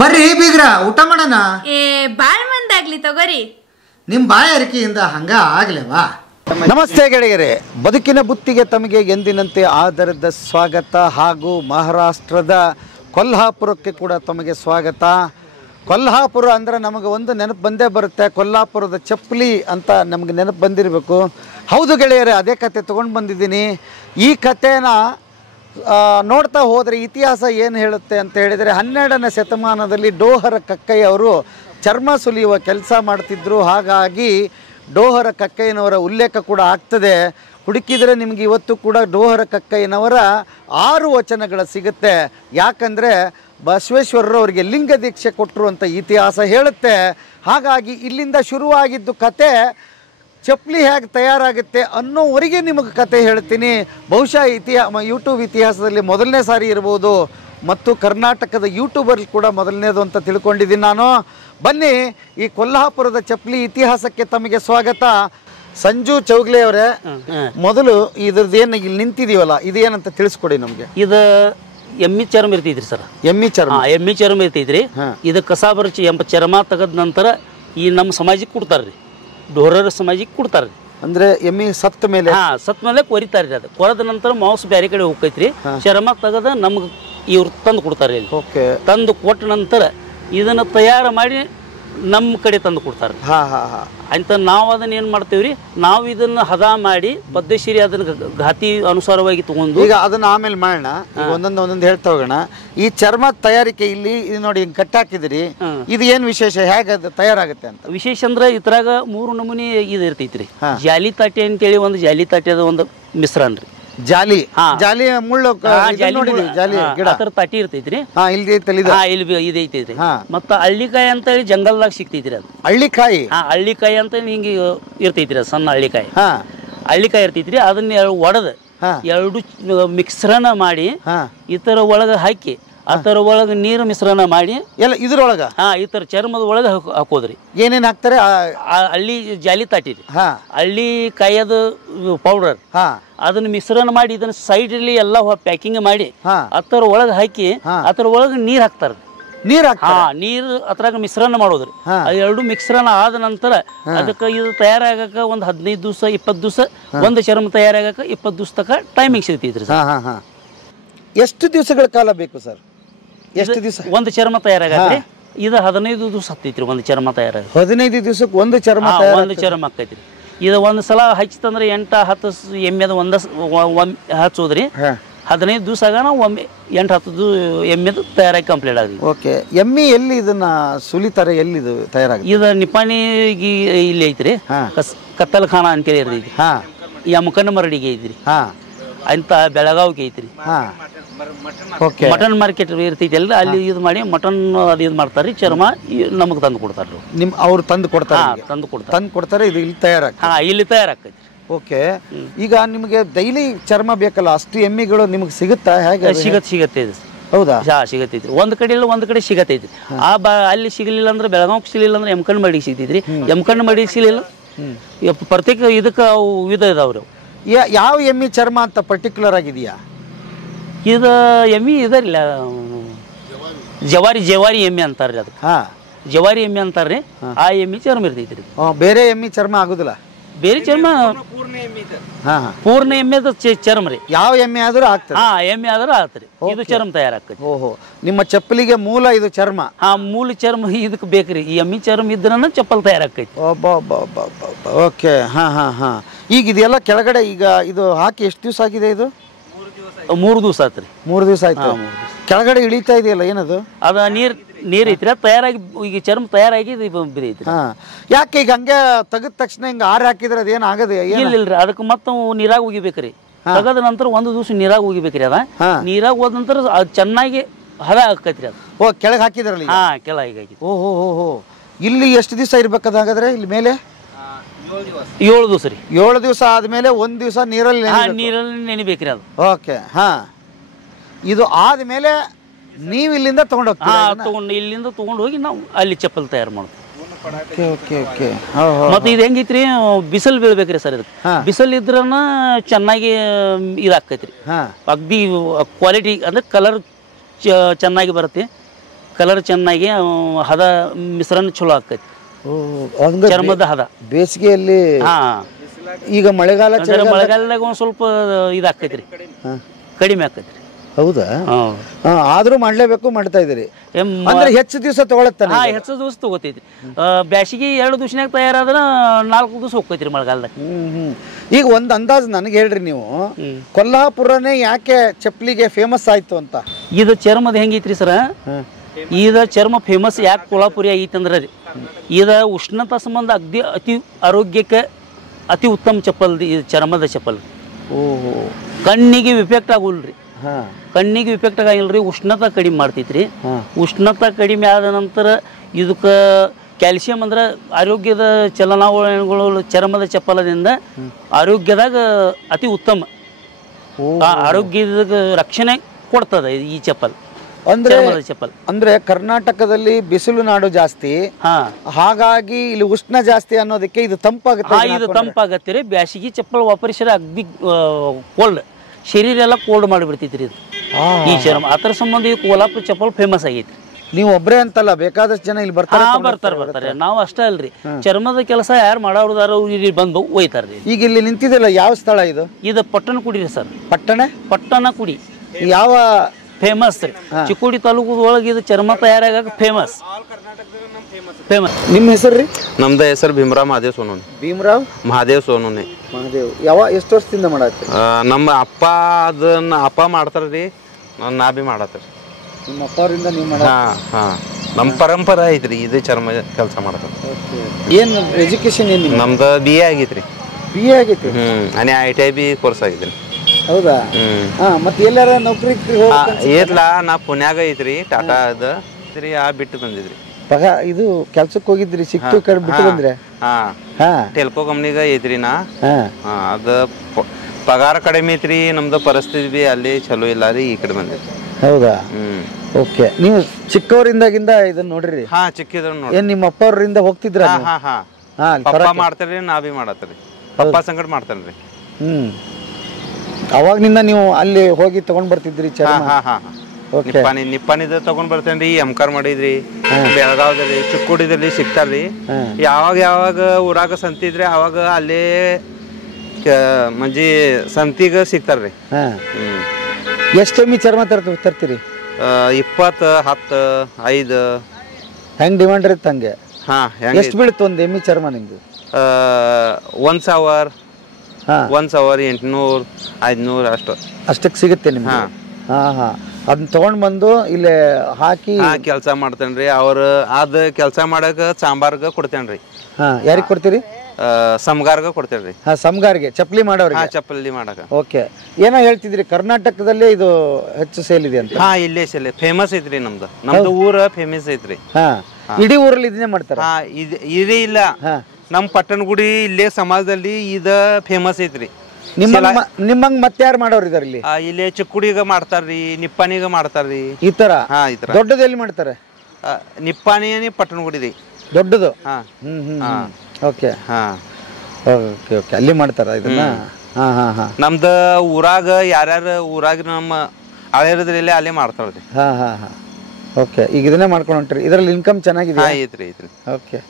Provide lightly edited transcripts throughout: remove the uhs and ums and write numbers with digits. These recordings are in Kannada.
ಬರ್ರಿ ಬೀಗ್ರ ಊಟ ಮಾಡೋಣ. ಬಾಳ್ ಮಂದಾಗ್ಲಿ ತಗೋರಿ. ನಿಮ್ ಬಾಯಾರಿಕೆಯಿಂದ ಹಂಗ ಆಗ್ಲೇವಾ? ನಮಸ್ತೆ ಗೆಳೆಯರೇ, ಬದುಕಿನ ಬುತ್ತಿಗೆ ತಮಗೆ ಎಂದಿನಂತೆ ಆಧಾರದ ಸ್ವಾಗತ ಹಾಗೂ ಮಹಾರಾಷ್ಟ್ರದ ಕೊಲ್ಹಾಪುರಕ್ಕೆ ಕೂಡ ತಮಗೆ ಸ್ವಾಗತ. ಕೊಲ್ಹಾಪುರ ಅಂದರೆ ನಮಗೆ ಒಂದು ನೆನಪು ಬಂದೇ ಬರುತ್ತೆ, ಕೊಲ್ಹಾಪುರದ ಚಪ್ಪಲಿ ಅಂತ ನಮಗೆ ನೆನಪು ಬಂದಿರಬೇಕು. ಹೌದು ಗೆಳೆಯರೇ, ಅದೇ ಕತೆ ತೊಗೊಂಡು ಬಂದಿದ್ದೀನಿ. ಈ ಕಥೆನ ನೋಡ್ತಾ ಹೋದರೆ ಇತಿಹಾಸ ಏನು ಹೇಳುತ್ತೆ ಅಂತ ಹೇಳಿದರೆ, 12ನೇ ಶತಮಾನದಲ್ಲಿ ಡೋಹರ ಕಕ್ಕಯ್ಯ ಅವರು ಚರ್ಮ ಸುಲಿಯುವ ಕೆಲಸ ಮಾಡ್ತಿದ್ರು. ಹಾಗಾಗಿ ಡೋಹರ ಕಕ್ಕಯ್ಯನವರ ಉಲ್ಲೇಖ ಕೂಡ ಆಗ್ತದೆ. ಹುಡುಕಿದರೆ ನಿಮಗೆ ಇವತ್ತು ಕೂಡ ಡೋಹರ ಕಕ್ಕಯ್ಯನವರ 6 ವಚನಗಳು ಸಿಗುತ್ತೆ. ಯಾಕಂದರೆ ಬಸವೇಶ್ವರರು ಅವರಿಗೆ ಲಿಂಗ ದೀಕ್ಷೆ ಕೊಟ್ಟರು ಅಂತ ಇತಿಹಾಸ ಹೇಳುತ್ತೆ. ಹಾಗಾಗಿ ಇಲ್ಲಿಂದ ಶುರುವಾಗಿದ್ದು ಕತೆ ಚಪ್ಪಲಿ ಹೇಗೆ ತಯಾರಾಗುತ್ತೆ ಅನ್ನೋವರೆಗೆ ನಿಮಗೆ ಕತೆ ಹೇಳ್ತೀನಿ. ಬಹುಶಃ ಯೂಟ್ಯೂಬ್ ಇತಿಹಾಸದಲ್ಲಿ ಮೊದಲನೇ ಸಾರಿ ಇರ್ಬೋದು, ಮತ್ತು ಕರ್ನಾಟಕದ ಯೂಟ್ಯೂಬರ್ ಕೂಡ ಮೊದಲನೇದು ಅಂತ ತಿಳ್ಕೊಂಡಿದ್ದೀನಿ ನಾನು. ಬನ್ನಿ, ಈ ಕೊಲ್ಹಾಪುರದ ಚಪ್ಪಲಿ ಇತಿಹಾಸಕ್ಕೆ ತಮಗೆ ಸ್ವಾಗತ. ಸಂಜು ಚೌಗ್ಲೆ ಅವರೇ, ಮೊದಲು ಇದ್ರದ್ದು ಏನು ಇಲ್ಲಿ ನಿಂತಿದೀವಲ್ಲ, ಇದೇನಂತ ತಿಳಿಸ್ಕೊಡಿ ನಮಗೆ. ಇದು ಎಮ್ಮಿ ಚರ್ಮ ಇರ್ತೈತ್ರಿ ಸರ್. ಎಮ್ಮಿ ಚರ್ಮ ಇರ್ತೈತ್ರಿ. ಇದು ಕಸಾಬರ ಚರ್ಮ ತೆಗೆದ ನಂತರ ಈ ನಮ್ಮ ಸಮಾಜಕ್ಕೆ ಕೊಡ್ತಾರ್ರಿ, ಡೋರರ ಸಮಾಜಕ್ಕೆ ಕೊಡ್ತಾರ್ರಿ. ಅಂದ್ರೆ ಎಮ್ಮಿ ಸತ್ತ ಮೇಲೆ ಸತ್ ಮೇಲೆ ಕೊರಿತಾರ್ರಿ. ಅದು ಕೊರದ ನಂತರ ಮಾಂಸ ಬೇರೆ ಕಡೆ ಹೋಗ್ತೈತ್ರಿ. ಚರ್ಮ ತೆಗೆದ ನಮ್ಗೆ ಇವ್ರು ತಂದು ಕೊಡ್ತಾರೆ. ಇಲ್ಲಿ ತಂದು ಕೊಟ್ಟ ನಂತರ ಇದನ್ನ ತಯಾರು ಮಾಡಿ ನಮ್ಮ ಕಡೆ ತಂದು ಕೊಡ್ತಾರೆ. ಅಂತ ನಾವು ಅದನ್ನ ಏನ್ ಮಾಡ್ತೇವ್ರಿ, ನಾವು ಇದನ್ನ ಹದ ಮಾಡಿ ಪದ್ಧತಿರಿ ಅದನ್ನ ಘಾತಿ ಅನುಸಾರವಾಗಿ ತಗೊಂಡು ಈಗ ಅದನ್ನ ಆಮೇಲೆ ಮಾಡೋಣ. ಒಂದೊಂದು ಹೇಳ್ತಾ ಹೋಗೋಣ. ಈ ಚರ್ಮ ತಯಾರಿಕೆ ಇಲ್ಲಿ ನೋಡಿ ಕಟ್ಟಾಕಿದಿರಿ, ಇದು ಏನ್ ವಿಶೇಷ, ಹೇಗೆ ಅದು ತಯಾರಾಗುತ್ತೆ ಅಂತ? ವಿಶೇಷ ಅಂದ್ರೆ ಇದ್ರಾಗ 3 ನಮೂನಿ ಇದು ಇರ್ತೈತ್ರಿ. ಜಾಲಿ ತಾಟೆ ಅಂತೇಳಿ ಒಂದು ಜಾಲಿ ತಾಟೆದ ಒಂದು ಮಿಶ್ರಣ ರೀ. ಜಾಲಿ ಮುಳ್ಳು ತಾಟಿ ಇರ್ತೈತ್ರಿ. ಇಲ್ಲಿ ಐತೈತ್ರಿ. ಮತ್ತ ಹಳ್ಳಿಕಾಯಿ ಅಂತ ಹೇಳಿ ಜಂಗಲ್ದಾಗ ಸಿಗ್ತೈತ್ರಿ. ಅದು ಹಳ್ಳಿಕಾಯಿ ಅಂತ ಹಿಂಗ ಇರ್ತೈತ್ರಿ. ಅದು ಸಣ್ಣ ಹಳ್ಳಿಕಾಯಿ ಇರ್ತೈತ್ರಿ. ಅದನ್ನ ಒಡೆದ 2 ಮಿಶ್ರಣ ಮಾಡಿ ಇತರ ಒಳಗ ಹಾಕಿ ಅದರ ಒಳಗ ನೀರು ಮಿಶ್ರಣ ಮಾಡಿ ಎಲ್ಲ ಇದ್ರೊಳಗ ಇತರ ಚರ್ಮದ ಒಳಗ ಹಾಕೋದ್ರಿ. ಏನೇನ್ ಹಾಕ್ತಾರೆ? ಹಳ್ಳಿ ಜಾಲಿ ತಾಟಿರಿ, ಹಳ್ಳಿ ಕಾಯದ ಪೌಡರ್, ಅದನ್ನ ಮಿಶ್ರಣ ಮಾಡಿ ಇದನ್ನ ಸೈಡ್ ಅಲ್ಲಿ ಎಲ್ಲ ಪ್ಯಾಕಿಂಗ್ ಮಾಡಿ ಅದರ ಒಳಗ ಹಾಕಿ ಅದರ ಒಳಗ ನೀರ್ ಹಾಕ್ತಾರ. ನೀರು ಅದ್ರಾಗ ಮಿಶ್ರಣ ಮಾಡೋದ್ರಿ. 2 ಮಿಶ್ರಣ ಆದ ನಂತರ ಅದಕ್ಕೆ ಇದು ತಯಾರಾಗಕ ಒಂದ್ 15 ದಿವಸ 20 ದಿವಸ, ಒಂದು ಚರ್ಮ ತಯಾರಾಗಕ 20 ದಿವಸ ತನಕ ಟೈಮಿಂಗ್ ಸಿಗ್ತೈತ್ರಿ. ಎಷ್ಟು ದಿವಸಗಳ ಕಾಲ ಬೇಕು ಸರ್? ಎಷ್ಟು ದಿವಸ ಒಂದು ಚರ್ಮ ತಯಾರಾಗತ್ರಿ? ಇದು 15 ದಿವಸ ಹತ್ತೈತ್ರಿ. ಒಂದು ಚರ್ಮ ತಯಾರಾಗ 15 ದಿವಸಕ್ಕೆ ಒಂದು ಚರ್ಮ ಆಕೈತ್ರಿ. ಇದು ಒಂದ್ ಸಲ ಹಚ್ತಂದ್ರೆ 8-10 ಎಮ್ಮೆದ ಹಚ್ಚೋದ್ರಿ. 15 ದಿವಸ ಆಗಾನ ಒಮ್ಮೆ 8-10 ಎಮ್ಮೆದು ತಯಾರಾಗಿ ಕಂಪ್ಲೀಟ್ ಆಗಿ. ಓಕೆ, ಎಮ್ಮಿ ಎಲ್ಲಿ ಇದನ್ನ ಸುಲಿತಾರೆ, ಎಲ್ಲಿ ಇದು ತಯಾರಾಗಿ? ಇದು ನಿಪಾಣಿ ಇಲ್ಲಿ ಐತ್ರಿ, ಕತ್ತಲ್ ಖಾನ ಅಂತೇಳಿ ಇರ್ತೈತಿ. ಯಮಕನ ಮರಡಿಗೆ ಐತ್ರಿ, ಅಂತ ಬೆಳಗಾವಿಗೆ ಐತ್ರಿ. ಮಟನ್ ಮಾರ್ಕೆಟ್ ಇರ್ತೈತಿ ಅಲ್ಲ, ಅಲ್ಲಿ ಇದು ಮಾಡಿ ಮಟನ್ ಅದು ಇದು ಮಾಡ್ತಾರ್ರಿ. ಚರ್ಮ ನಮಗ್ ತಂದು ಕೊಡ್ತಾರ. ಅವ್ರು ತಂದು ಕೊಡ್ತಾರೆ? ತಂದು ಕೊಡ್ತಾರೆ. ಇದು ಇಲ್ಲಿ ತಯಾರಾಕೈತಿ. ಓಕೆ, ಈಗ ನಿಮಗೆ ಡೈಲಿ ಚರ್ಮ ಬೇಕಲ್ಲ, ಅಷ್ಟು ಎಮ್ಮಿಗಳು ನಿಮ್ಗೆ ಸಿಗುತ್ತಾ? ಹೇಗೆ ಸಿಗತ್ತೆ ಇದು? ಹೌದಾ? ಸಿಗತೈತ್ರಿ. ಒಂದ್ ಕಡೆ ಇಲ್ಲ ಒಂದ್ ಕಡೆ ಸಿಗತೈತ್ರಿ. ಅಲ್ಲಿ ಸಿಗಲಿಲ್ಲ ಅಂದ್ರೆ ಬೆಳಗಾವ್ ಸಿಗಲಿಲ್ಲ ಅಂದ್ರೆ ಯಮಕನ್ ಮಡಿಗೆ ಸಿಗ್ತೈತ್ರಿ. ಯಮಕನ್ ಮಡಿಗೆ ಸಿಗಲಿಲ್ಲ ಪ್ರತ್ಯೇಕ ಇದಕ್ಕೆ ಅವು ವಿಧ ಇದಾವ್ರಿ. ಯಾವ ಎಮ್ಮಿ ಚರ್ಮ ಅಂತ ಪರ್ಟಿಕ್ಯುಲರ್ ಆಗಿದೆಯಾ? ಇದು ಎಮ್ಮಿ ಇದರಿಲ್ಲ, ಜವಾರಿ ಎಮ್ಮೆ ಅಂತಾರ್ರಿ. ಅದಕ್ಕೆ ಜವಾರಿ ಎಮ್ಮೆ ಅಂತಾರ್ರಿ. ಆ ಎಮ್ಮಿ ಚರ್ಮ ಇರ್ತೈತ್ರಿ. ಬೇರೆ ಎಮ್ಮಿ ಚರ್ಮ ಆಗುದಿಲ್ಲ? ಬೇರೆ ಚರ್ಮ ಪೂರ್ಣ ಎಮ್ಮೆದ ಚರ್ಮ ರೀ. ಯಾವ ಎಮ್ಮೆ ಆದ್ರೂ ಆಗ್ತದೆ? ಎಮ್ಮೆ ಆದ್ರೂ ಆಗ್ತದೆ. ಇದು ಚರ್ಮ ತಯಾರಾಗ್ತದೆ. ಓಹೋ, ನಿಮ್ಮ ಚಪ್ಪಲಿಗೆ ಮೂಲ ಇದು ಚರ್ಮ? ಮೂಲ ಚರ್ಮ ಇದಕ್ಕೆ ಬೇಕ್ರಿ. ಈ ಎಮ್ಮಿ ಚರ್ಮ ಇದ್ರನ ಚಪ್ಪಲ್ ತಯಾರಾಕೈತಿ. ಓಕೆ, ಈಗ ಇದೆಲ್ಲ ಕೆಳಗಡೆ ಈಗ ಇದು ಹಾಕಿ ಎಷ್ಟು ದಿವಸ ಆಗಿದೆ? ಇದು 3 ದಿವಸ ಆತ್ರಿ. 3 ದಿವಸ ಆಯ್ತು. ಕೆಳಗಡೆ ಇಳಿತಾ ಇದೆಯಲ್ಲ, ಏನದು? ಅದ ನೀರ್ ಐತ್ರಿ. ತಯಾರಾಗಿ ಈಗ ಚರ್ಮ ತಯಾರಾಗಿ ಬಿದ್ದೈತ್ರಿ. ಯಾಕೆ ಈಗ ಹಂಗೆ ತೆಗೆದ ತಕ್ಷಣ ಹಿಂಗ ಆರ್ ಹಾಕಿದ್ರೆ ಅದೇನ್ ಆಗದೆ? ಇಲ್ರಿ, ಅದಕ್ಕೆ ಮತ್ತೆ ನೀರಾಗ ಉಗಿಬೇಕ್ರಿ. ತೆಗದ ನಂತರ 1 ದಿವಸ ನೀರಾಗ ಉಗಿಬೇಕ್ರಿ. ಅದ ನೀರಾಗ ಹೋದ ನಂತರ ಅದು ಚೆನ್ನಾಗಿ ಹದ ಆಕೈತ್ರಿ. ಅದು ಕೆಳಗೆ ಹಾಕಿದ್ರಲ್ಲಿ? ಕೆಳಗೆ. ಓಹೋ, ಇಲ್ಲಿ ಎಷ್ಟು ದಿವಸ ಇರ್ಬೇಕದ ಹಾಗಾದ್ರೆ? ಇಲ್ಲಿ ಮೇಲೆ 7 ದಿವಸ ರೀ. 7 ದಿವಸ ಆದ್ಮೇಲೆ 1 ದಿವಸ ನೀರಲ್ಲಿ ನೆನಿಬೇಕ್ರಿ ಅದು. ಓಕೆ, ಇದು ಆದ್ಮೇಲೆ ನೀವು ಇಲ್ಲಿಂದ ಇಲ್ಲಿಂದ ತಗೊಂಡು ಹೋಗಿ ನಾವು ಅಲ್ಲಿ ಚಪ್ಪಲ್ ತಯಾರು ಮಾಡ್ತೀವಿ. ಮತ್ತೆ ಇದು ಹೆಂಗೈತ್ರಿ, ಬಿಸಿಲು ಬೀಳ್ಬೇಕ್ರಿ ಸರ್. ಇದಕ್ಕೆ ಬಿಸಿಲು ಇದ್ರನ ಚೆನ್ನಾಗಿ ಇದಾಕೈತ್ರಿ. ಅಗ್ದಿ ಕ್ವಾಲಿಟಿ ಅಂದ್ರೆ ಕಲರ್ ಚೆನ್ನಾಗಿ ಬರುತ್ತೆ. ಕಲರ್ ಚೆನ್ನಾಗಿ ಹದ ಮಿಶ್ರಣ ಚಲೋ ಆಕೈತಿ ಚರ್ಮದ ಹದ. ಬೇಸಿಗೆಯಲ್ಲಿ ಹಾ ಈಗ ಮಳೆಗಾಲದಾಗ ಒಂದ್ ಸ್ವಲ್ಪ ಇದಾಕೈತ್ರಿ, ಕಡಿಮೆ ಆಕೈತ್ರಿ. ಹೌದಾ? ಆದ್ರೂ ಮಾಡ್ಲೇಬೇಕು, ಮಾಡ್ತಾ ಇದೀರಿ ಅಂದ್ರೆ ಹೆಚ್ಚು ದಿವಸ ತಗೊಳತ್ತ? ಹೆಚ್ಚು ದಿವಸ ತಗೋತೈತಿ. ಬ್ಯಾಸಿಗೆ 2 ದಿವಸನಾಗ ತಯಾರಾದ್ರ 4 ದಿವಸ ಹೋಗ್ತೈತ್ರಿ ಮಳೆಗಾಲದಾಗ. ಈಗ ಒಂದ್ ಅಂದಾಜ್ ನನಗೆ ಹೇಳ್ರಿ ನೀವು, ಕೊಲ್ಹಾಪುರನೇ ಯಾಕೆ ಚಪ್ಪಲಿಗೆ ಫೇಮಸ್ ಆಯ್ತು ಅಂತ? ಇದು ಚರ್ಮದ ಹೆಂಗೈತ್ರಿ ಸರ, ಇದ ಚರ್ಮ ಫೇಮಸ್ ಯಾಕೆ ಕೊಲ್ಹಾಪುರಿ ಆಗೈತಿ ಅಂದ್ರೆ ರೀ, ಇದ ಉಷ್ಣತಾ ಸಂಬಂಧ ಅತಿ ಆರೋಗ್ಯಕ್ಕೆ ಅತಿ ಉತ್ತಮ ಚಪ್ಪಲ್ ಚರ್ಮದ ಚಪ್ಪಲ್. ಕಣ್ಣಿಗೆ ವಿಫೆಕ್ಟ್ ಆಗುಲ್ರಿ, ಕಣ್ಣಿಗೆ ವಿಫೆಕ್ಟ್ ಆಗಿಲ್ರಿ, ಉಷ್ಣತಾ ಕಡಿಮೆ ಮಾಡ್ತೈತ್ರಿ. ಉಷ್ಣತಾ ಕಡಿಮೆ ಆದ ನಂತರ ಇದಕ್ಕೆ ಕ್ಯಾಲ್ಸಿಯಂ ಅಂದ್ರೆ ಆರೋಗ್ಯದ ಚಲನಾವಲನಗಳು ಚರ್ಮದ ಚಪ್ಪಲದಿಂದ ಆರೋಗ್ಯದಾಗ ಅತಿ ಉತ್ತಮ ಆರೋಗ್ಯದ ರಕ್ಷಣೆ ಕೊಡ್ತದ ಈ ಚಪ್ಪಲ್. ಅಂದ್ರೆ ಕರ್ನಾಟಕದಲ್ಲಿ ಬಿಸಿಲು ನಾಡು ಜಾಸ್ತಿ, ಹಾಗಾಗಿ ಇಲ್ಲಿ ಉಷ್ಣ ಜಾಸ್ತಿ ಅನ್ನೋದಕ್ಕೆ ಇದು ತಂಪಾಗುತ್ತೆ. ಇದು ತಂಪಾಗತ್ತೆ. ಬ್ಯಾಸಿಗೆ ಚಪ್ಪಲ್ ವಾಪರಿಸಿದ್ರೆ ಅಗ್ದಿ ಕೋಲ್ಡ್, ಶರೀರ ಎಲ್ಲ ಕೋಲ್ಡ್ ಮಾಡಿಬಿಡ್ತೈತ್ರಿ ಇದು ಈ ಚರ್ಮ. ಅದರ ಸಂಬಂಧ ಇದು ಕೋಲ್ಹಾಪುರ ಚಪ್ಪಲ್ ಫೇಮಸ್ ಆಗೈತಿ. ನೀವು ಒಬ್ಬರೇ ಅಂತಲ್ಲ, ಬೇಕಾದಷ್ಟು ಜನ ಇಲ್ಲಿ ಬರ್ತಾರೆ. ನಾವು ಅಷ್ಟೇ ಅಲ್ರಿ, ಚರ್ಮದ ಕೆಲಸ ಯಾರು ಮಾಡೋದಾರ ಇಲ್ಲಿ ಬಂದು ಒಯ್ತಾರ್ರಿ. ಈಗ ಇಲ್ಲಿ ನಿಂತಿದೆಲ್ಲ ಯಾವ ಸ್ಥಳ ಇದು? ಇದು ಪಟ್ಟಣ ಕುಡಿ ರೀ ಸರ್. ಪಟ್ಟಣ ಕುಡಿ ಯಾವ ಫೇಮಸ್ ರೀ, ಚಿಕ್ಕೋಡಿ ತಾಲೂಕದೊಳಗೆ ಇದು ಚರ್ಮ ತಯಾರಾಗ ಫೇಮಸ್. ನಿಮ್ಮ ಹೆಸರು ರೀ? ನಮ್ದ ಹೆಸರು ಭೀಮರಾವ್ ಮಹಾದೇವ್ ಸೋನೋನಿ. ಭೀಮರಾವ್ ಮಹಾದೇವ್ ಸೋನೋನಿ. ಎಷ್ಟು ವರ್ಷದಿಂದ ಮಾಡತ್ತಿ? ನಮ್ಮ ಅಪ್ಪ ಅದನ್ನ ಅಪ್ಪ ಮಾಡ್ತಾರ್ರಿ, ನಾ ಬಿ ಮಾಡತ್ತೀರಿ. ನಿಮ್ಮ ಅಪ್ಪರಿಂದ ನೀವು? ನಮ್ಮ ಪರಂಪರೆ ಐತ್ರಿ, ಇದು ಚರ್ಮ ಕೆಲಸ ಮಾಡ್ತಾರೆ. ಏನ್ ಎಜುಕೇಶನ್ ಏನು? ನಮ್ದು BA ಆಗೈತ್ರಿ. BA ಆಗೈತಿ? ಅನೇ ITI ಬಿ ಕೋರ್ಸ್ ಆಗಿದ್ರಿ. ಹೌದಾ? ಮತ್ತೆ ಎಲ್ಲಾರ ನೌಕರಿ ಏರ್ಲಾ ನಾ ಪುಣ್ಯಾಗ ಐತ್ರಿ, ಟಾಟಾ ಅದ ಬಿಟ್ಟು ಬಂದಿದ್ರಿ. ಇದು ಕೆಲ್ಸಕ್ಕೆ ಹೋಗಿದ್ರಿ, ಸಿಕ್ತು ಬಿಟ್ಟು ಬಂದ್ರೆ? ಟೆಲ್ಕೋ ಕಂಪ್ನಿಗ ಐತ್ರಿ ನಾ. ಅದ ಪಗಾರ ಕಡಿಮೆ ಐತ್ರಿ, ನಮ್ದು ಪರಿಸ್ಥಿತಿ ಬಿ ಅಲ್ಲಿ ಚಲೋ ಇಲ್ಲ ರೀ, ಈ ಕಡೆ ಬಂದಿದ್ರಿ. ಹೌದಾ? ಓಕೆ. ನೀವು ಚಿಕ್ಕವರಿಂದಾಗಿಂದ ಇದನ್ನ ನೋಡ್ರಿ? ಚಿಕ್ಕಿದ್ರ ನೋಡಿ. ಏನ್ ನಿಮ್ಮ ಅಪ್ಪ ಅವ್ರಿಂದ ಹೋಗ್ತಿದ್ರ? ಪಪ್ಪ ಮಾಡ್ತಾರ್ರಿ, ನಾ ಬಿ ಮಾಡತ್ರಿ. ಪಪ್ಪ ಸಂಗಡ ಮಾಡ್ತಾನ್ರಿ. ಅವಾಗ್ನಿಂದ ನೀವು ಅಲ್ಲಿ ಹೋಗಿ ತಗೊಂಡ್ ಬರ್ತಿದ್ರಿ ಚರ್ಮ? ನಿಪ್ಪಾನಿದ ತಗೊಂಡ್ ಬರ್ತೇನ್ರಿ. ಎಮ್ಕಾರ್ ಮಾಡಿದ್ರಿ, ಬೆಳಗಾವದಲ್ಲಿ ಚಿಕ್ಕೋಡಿದಲ್ಲಿ ಸಿಗ್ತಾರ್ರಿ. ಯಾವಾಗ ಊರಾಗ ಸಂತಿ ಇದ್ರಿ ಅವಾಗ ಅಲ್ಲೇ ಮಂಜಿ ಸಂತಿಗ ಸಿಗ್ತಾರ್ರಿ. ಎಷ್ಟು ಎಮ್ಮಿ ಚರ್ಮ ತರ್ತೀರಿ? 20, 10, 5 ಹೆಂಗ್ ಡಿಮಾಂಡ್ ಇರುತ್ತೆ ಹಂಗೆ. ಎಷ್ಟು ಬೀಳುತ್ತೆ ಒಂದ್ ಎಮ್ಮಿ ಚರ್ಮ ನಿಮ್ದು? 1,000, 800, 500 ಅಷ್ಟಕ್ಕೆ ಸಿಗುತ್ತೆ ನಿಮ್ಗೆ? ಅದನ್ನ ತಗೊಂಡ್ ಬಂದು ಇಲ್ಲೇ ಹಾಕಿ ಕೆಲಸ ಮಾಡ್ತೇನ್ರಿ. ಅವ್ರ ಅದ ಕೆಲಸ ಮಾಡಕ ಸಾಂಬಾರ್ಗ ಕೊಡ್ತೇನ್ರಿ. ಯಾರಿಗೆ ಕೊಡ್ತೀರಿ? ಸಮಗಾರ್ಗ ಕೊಡ್ತೇನ್ರಿ. ಸಮಗಾರ್ಗೆ, ಚಪ್ಪಲಿ ಮಾಡೋರಿಗೆ? ಚಪ್ಪಲಿ ಮಾಡಕ. ಓಕೆ. ಏನೋ ಹೇಳ್ತಿದ್ರಿ, ಕರ್ನಾಟಕದಲ್ಲೇ ಇದು ಹೆಚ್ಚು ಸೇಲ್ ಇದೆ ಅಂತ? ಇಲ್ಲೇ ಸೇಲ್ ಫೇಮಸ್ ಐತ್ರಿ. ನಮ್ದು ಊರ ಫೇಮಸ್ ಐತ್ರಿ. ಇಡೀ ಊರಲ್ಲಿ ಇದನ್ನೇ ಮಾಡ್ತಾರ? ಇದೇ ಇಲ್ಲ, ನಮ್ ಪಟ್ಟಣಗುಡಿ ಇಲ್ಲೇ ಸಮಾಜದಲ್ಲಿ ಇದ ಫೇಮಸ್ ಐತ್ರಿ. ನಿಮ್ಮಂಗ್ ಮತ್ತೆ ಯಾರು ಮಾಡೋರು ಇದಾರೆ ಇಲ್ಲಿ? ಇಲ್ಲೇ ಚಿಕ್ಕುಡಿಗ ಮಾಡ್ತಾರ್ರಿ, ನಿಪ್ಪಾನಿಗ ಮಾಡ್ತಾರ್ರಿ. ಈ ತರ ದೊಡ್ಡದು ಎಲ್ಲಿ ಮಾಡ್ತಾರೆ? ನಿಪ್ಪಾನಿ ಪಟ್ಟಣಗುಡಿ ದೊಡ್ಡದು. ಓಕೆ, ಅಲ್ಲಿ ಮಾಡ್ತಾರ ಇದನ್ನ? ನಮ್ದ ಊರಾಗ ಯಾರ್ಯಾರ ಊರಾಗ ನಮ್ಮ ಹಳೆಯದ್ರಲ್ಲಿ ಅಲ್ಲೇ ಮಾಡ್ತಾರ್ರಿ. ಓಕೆ. ಈಗ ಇದನ್ನೇ ಮಾಡ್ಕೊಂಡು ಹೊಂಟ್ರಿ, ಇದ್ರಲ್ಲಿ ಇನ್ಕಮ್ ಚೆನ್ನಾಗಿದೆ? ಐತ್ರಿ. ಓಕೆ.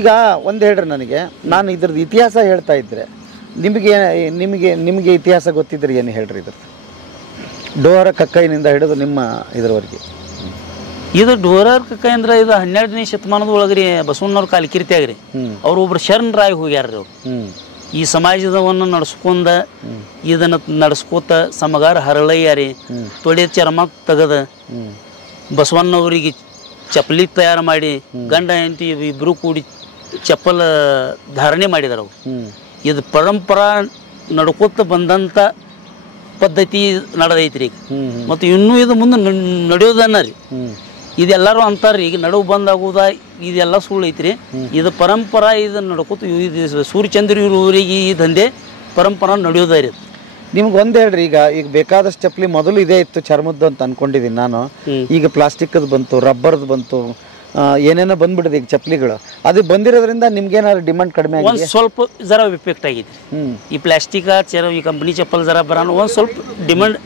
ಈಗ ಒಂದ್ ಹೇಳ್ರಿ ನನಗೆ, ನಾನು ಇದ್ರದ್ದು ಇತಿಹಾಸ ಹೇಳ್ತಾ ಇದ್ರೆ ನಿಮಗೆ ಇತಿಹಾಸ ಗೊತ್ತಿದ್ರೆ ಏನು ಹೇಳ್ರಿ ಇದ್ರದ್ದು? ಡೋರ ಕಕ್ಕೈನಿಂದ ಹಿಡಿದು ನಿಮ್ಮ ಇದರವರೆಗೆ. ಇದು ಡೋರರ್ ಕಕ್ಕೈ ಅಂದ್ರೆ ಇದು 12ನೇ ಶತಮಾನದ ಒಳಗ್ರಿ ಬಸವಣ್ಣವ್ರ ಕಾಲ ಕೀರ್ತಿ ಆಗ್ರಿ. ಅವ್ರು ಒಬ್ರು ಶರಣರಾಗಿ ಹೋಗ್ಯಾರ್ರಿ. ಅವ್ರು ಈ ಸಮಾಜದವನ್ನು ನಡ್ಸ್ಕೊಂಡ ಇದನ್ನ ನಡ್ಸ್ಕೋತ ಸಮಗಾರ ಹರಳಯ್ಯಾರಿ ತೊಡೆ ಚರ್ಮ ತೆಗದ ಬಸವಣ್ಣವ್ರಿಗೆ ಚಪ್ಪಲಿ ತಯಾರು ಮಾಡಿ ಗಂಡ ಹೆಂಡತಿ ಇಬ್ರು ಕೂಡಿ ಚಪ್ಪಲ ಧಾರಣೆ ಮಾಡಿದಾರ. ಅವ್ರು ಇದು ಪರಂಪರಾ ನಡ್ಕೋತ ಬಂದಂಥ ಪದ್ಧತಿ ನಡೆದೈತ್ರಿ ಈಗ. ಮತ್ತು ಇನ್ನೂ ಇದು ಮುಂದೆ ನಡೆಯೋದನ್ನ ರೀ. ಇದೆಲ್ಲರೂ ಅಂತಾರ್ರಿ, ಈಗ ನಡುವು ಬಂದಾಗುದ ಇದೆಲ್ಲ ಸುಳ್ಳು ಐತ್ರಿ. ಇದು ಪರಂಪರಾ ಇದನ್ನ ನಡ್ಕೋತ ಇದು ಸೂರ್ಯಚಂದ್ರ ಊರಿಗೆ ಈ ದಂಧೆ ಪರಂಪರಾ ನಡೆಯೋದ ರೀ. ನಿಮ್ಗೆ ಒಂದು ಹೇಳ್ರಿ, ಈಗ ಬೇಕಾದಷ್ಟು ಚಪ್ಪಲಿ ಮೊದಲು ಇದೇ ಇತ್ತು ಚರ್ಮದ್ದು ಅಂತ ಅನ್ಕೊಂಡಿದ್ದೀನಿ ನಾನು. ಈಗ ಪ್ಲಾಸ್ಟಿಕ್ದು ಬಂತು, ರಬ್ಬರ್ದು ಬಂತು, ಏನೇನೋ ಬಂದ್ಬಿಡಿದೆ ಈಗ ಚಪ್ಪಲಿಗಳು. ಅದು ಬಂದಿರೋದ್ರಿಂದ ನಿಮ್ಗೇನಾದ್ರು ಡಿಮಾಂಡ್ ಕಡಿಮೆ ಆಗಿದೆ? ಒಂದು ಸ್ವಲ್ಪ ಜರ ಇಫೆಕ್ಟ್ ಆಗೈತಿ. ಈ ಪ್ಲಾಸ್ಟಿಕ್ ಈ ಕಂಪನಿ ಚಪ್ಪಲ್ ಜರ ಬರೋಣ ಒಂದು ಸ್ವಲ್ಪ ಡಿಮಾಂಡ್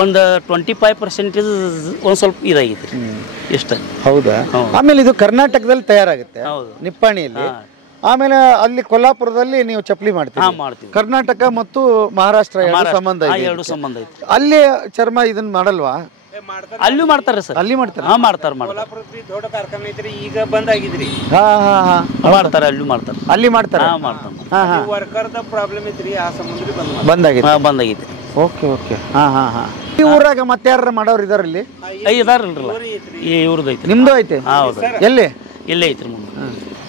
ಒಂದು 25% ಒಂದು ಸ್ವಲ್ಪ ಇದಾಗೈತಿ ಇಷ್ಟ. ಹೌದಾ? ಆಮೇಲೆ ಇದು ಕರ್ನಾಟಕದಲ್ಲಿ ತಯಾರಾಗುತ್ತೆ ನಿಪ್ಪಾಣಿಯಲ್ಲಿ. ಆಮೇಲೆ ಅಲ್ಲಿ ಕೊಲ್ಹಾಪುರದಲ್ಲಿ ನೀವು ಚಪ್ಪಲಿ ಮಾಡ್ತೀವಿ. ಕರ್ನಾಟಕ ಮತ್ತು ಮಹಾರಾಷ್ಟ್ರ ಸಂಬಂಧ ಐತಿ. ಅಲ್ಲಿ ಚರ್ಮ ಇದನ್ನ ಮಾಡಲ್ವಾ? ಅಲ್ಲೂ ಮಾಡ್ತಾರೆ ಸರ್. ಅಲ್ಲಿ ಮಾಡ್ತಾರೆ. ಮಾಡ್ತಾರೆ. ದೊಡ್ಡ ಕಾರ್ಖಾನೆ ಐತ್ರಿ, ಈಗ ಬಂದ್ ಆಗಿದ್ರಿ. ಮಾಡ್ತಾರೆ, ಅಲ್ಲೂ ಮಾಡ್ತಾರೆ. ಅಲ್ಲಿ ಮಾಡ್ತಾರೆ. ವರ್ಕರ್ದ ಪ್ರಾಬ್ಲಮ್ ಐತ್ರಿ, ಆ ಸಂಬಂಧ ಬಂದಾಗೈತಿ. Okay okay. ಈ ಊರಾಗ ಮತ್ತೆ ಯಾರು ಮಾಡೋರು ಇದಾರ ಇಲ್ಲಿ? ಇದಾರಲ್ರಲ್ಲ, ಈ ಇವ್ರದ್ದು ಐತಿ. ನಿಮ್ದು ಐತೆ? ಹೌದು. ಎಲ್ಲಿ? ಇಲ್ಲೇ ಐತ್ರಿ ಮುಂದೆ.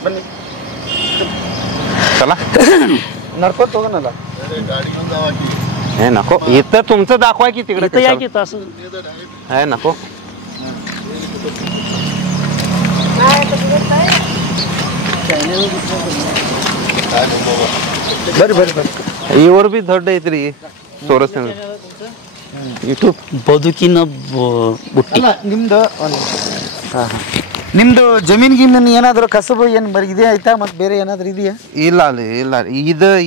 ಬನ್ನಿ चला नडकोत होगनला हे नको इथं तुमचं दाखवा की तिकडे इथं या की तास हे नको बरी बरी बरी इवर भी ದೊಡ್ಡ ಐತ್ರಿ ತೋರಿಸ್ತೀನಿ ಯೂಟ್ಯೂಬ್ ಬದುಕಿನ ಬುಟ್ಟಿ. ಅಲ್ಲ ನಿಮ್ದು ನಿಮ್ದು ಜಮೀನ್ ಗಿಮೀನ್ ಏನಾದರೂ ಕಸಬು ಏನು ಬರೀ ಇದೇ ಆಯ್ತಾ ಮತ್ತೆ ಬೇರೆ ಏನಾದರೂ ಇದೆಯಾ? ಇಲ್ಲ ಅಲ್ಲಿ ಇಲ್ಲ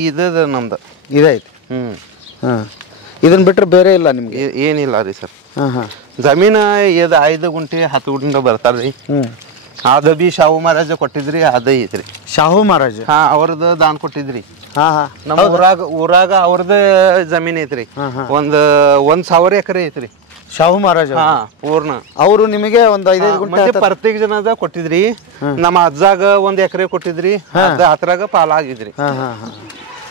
ಇದು ನಮ್ದು ಇದೈತಿ. ಇದನ್ನ ಬಿಟ್ಟರೆ ಬೇರೆ ಇಲ್ಲ ನಿಮ್ಗೆ? ಏನಿಲ್ಲ ರೀ ಸರ್. ಜಮೀನು ಇದು 5 ಗುಂಟೆ 10 ಗುಂಟೆ ಬರ್ತಾರ್ರಿ. ಅದ ಬಿ ಶಾಹು ಮಹಾರಾಜ ಕೊಟ್ಟಿದ್ರಿ, ಅದ ಐತ್ರಿ. ಶಾಹು ಮಹಾರಾಜ ಅವ್ರದ್ದು ದಾನ್ ಕೊಟ್ಟಿದ್ರಿ. ನಮ್ಮ ಊರಾಗ ಅವ್ರದ್ದು ಜಮೀನ್ ಐತ್ರಿ. 1,000 ಎಕರೆ ಐತ್ರಿ. ಶಾಹು ಮಹಾರಾಜ ಪೂರ್ಣ ಅವರು ನಿಮಗೆ ಒಂದು 5 ಗುಂಟೆ ಪ್ರತ್ಯೇಕ ಜನದ ಕೊಟ್ಟಿದ್ರಿ. ನಮ್ಮ ಅಜ್ಜಾಗ 1 ಎಕರೆ ಕೊಟ್ಟಿದ್ರಿ, ಹತ್ರಾಗ ಪಾಲ ಆಗಿದ್ರಿ.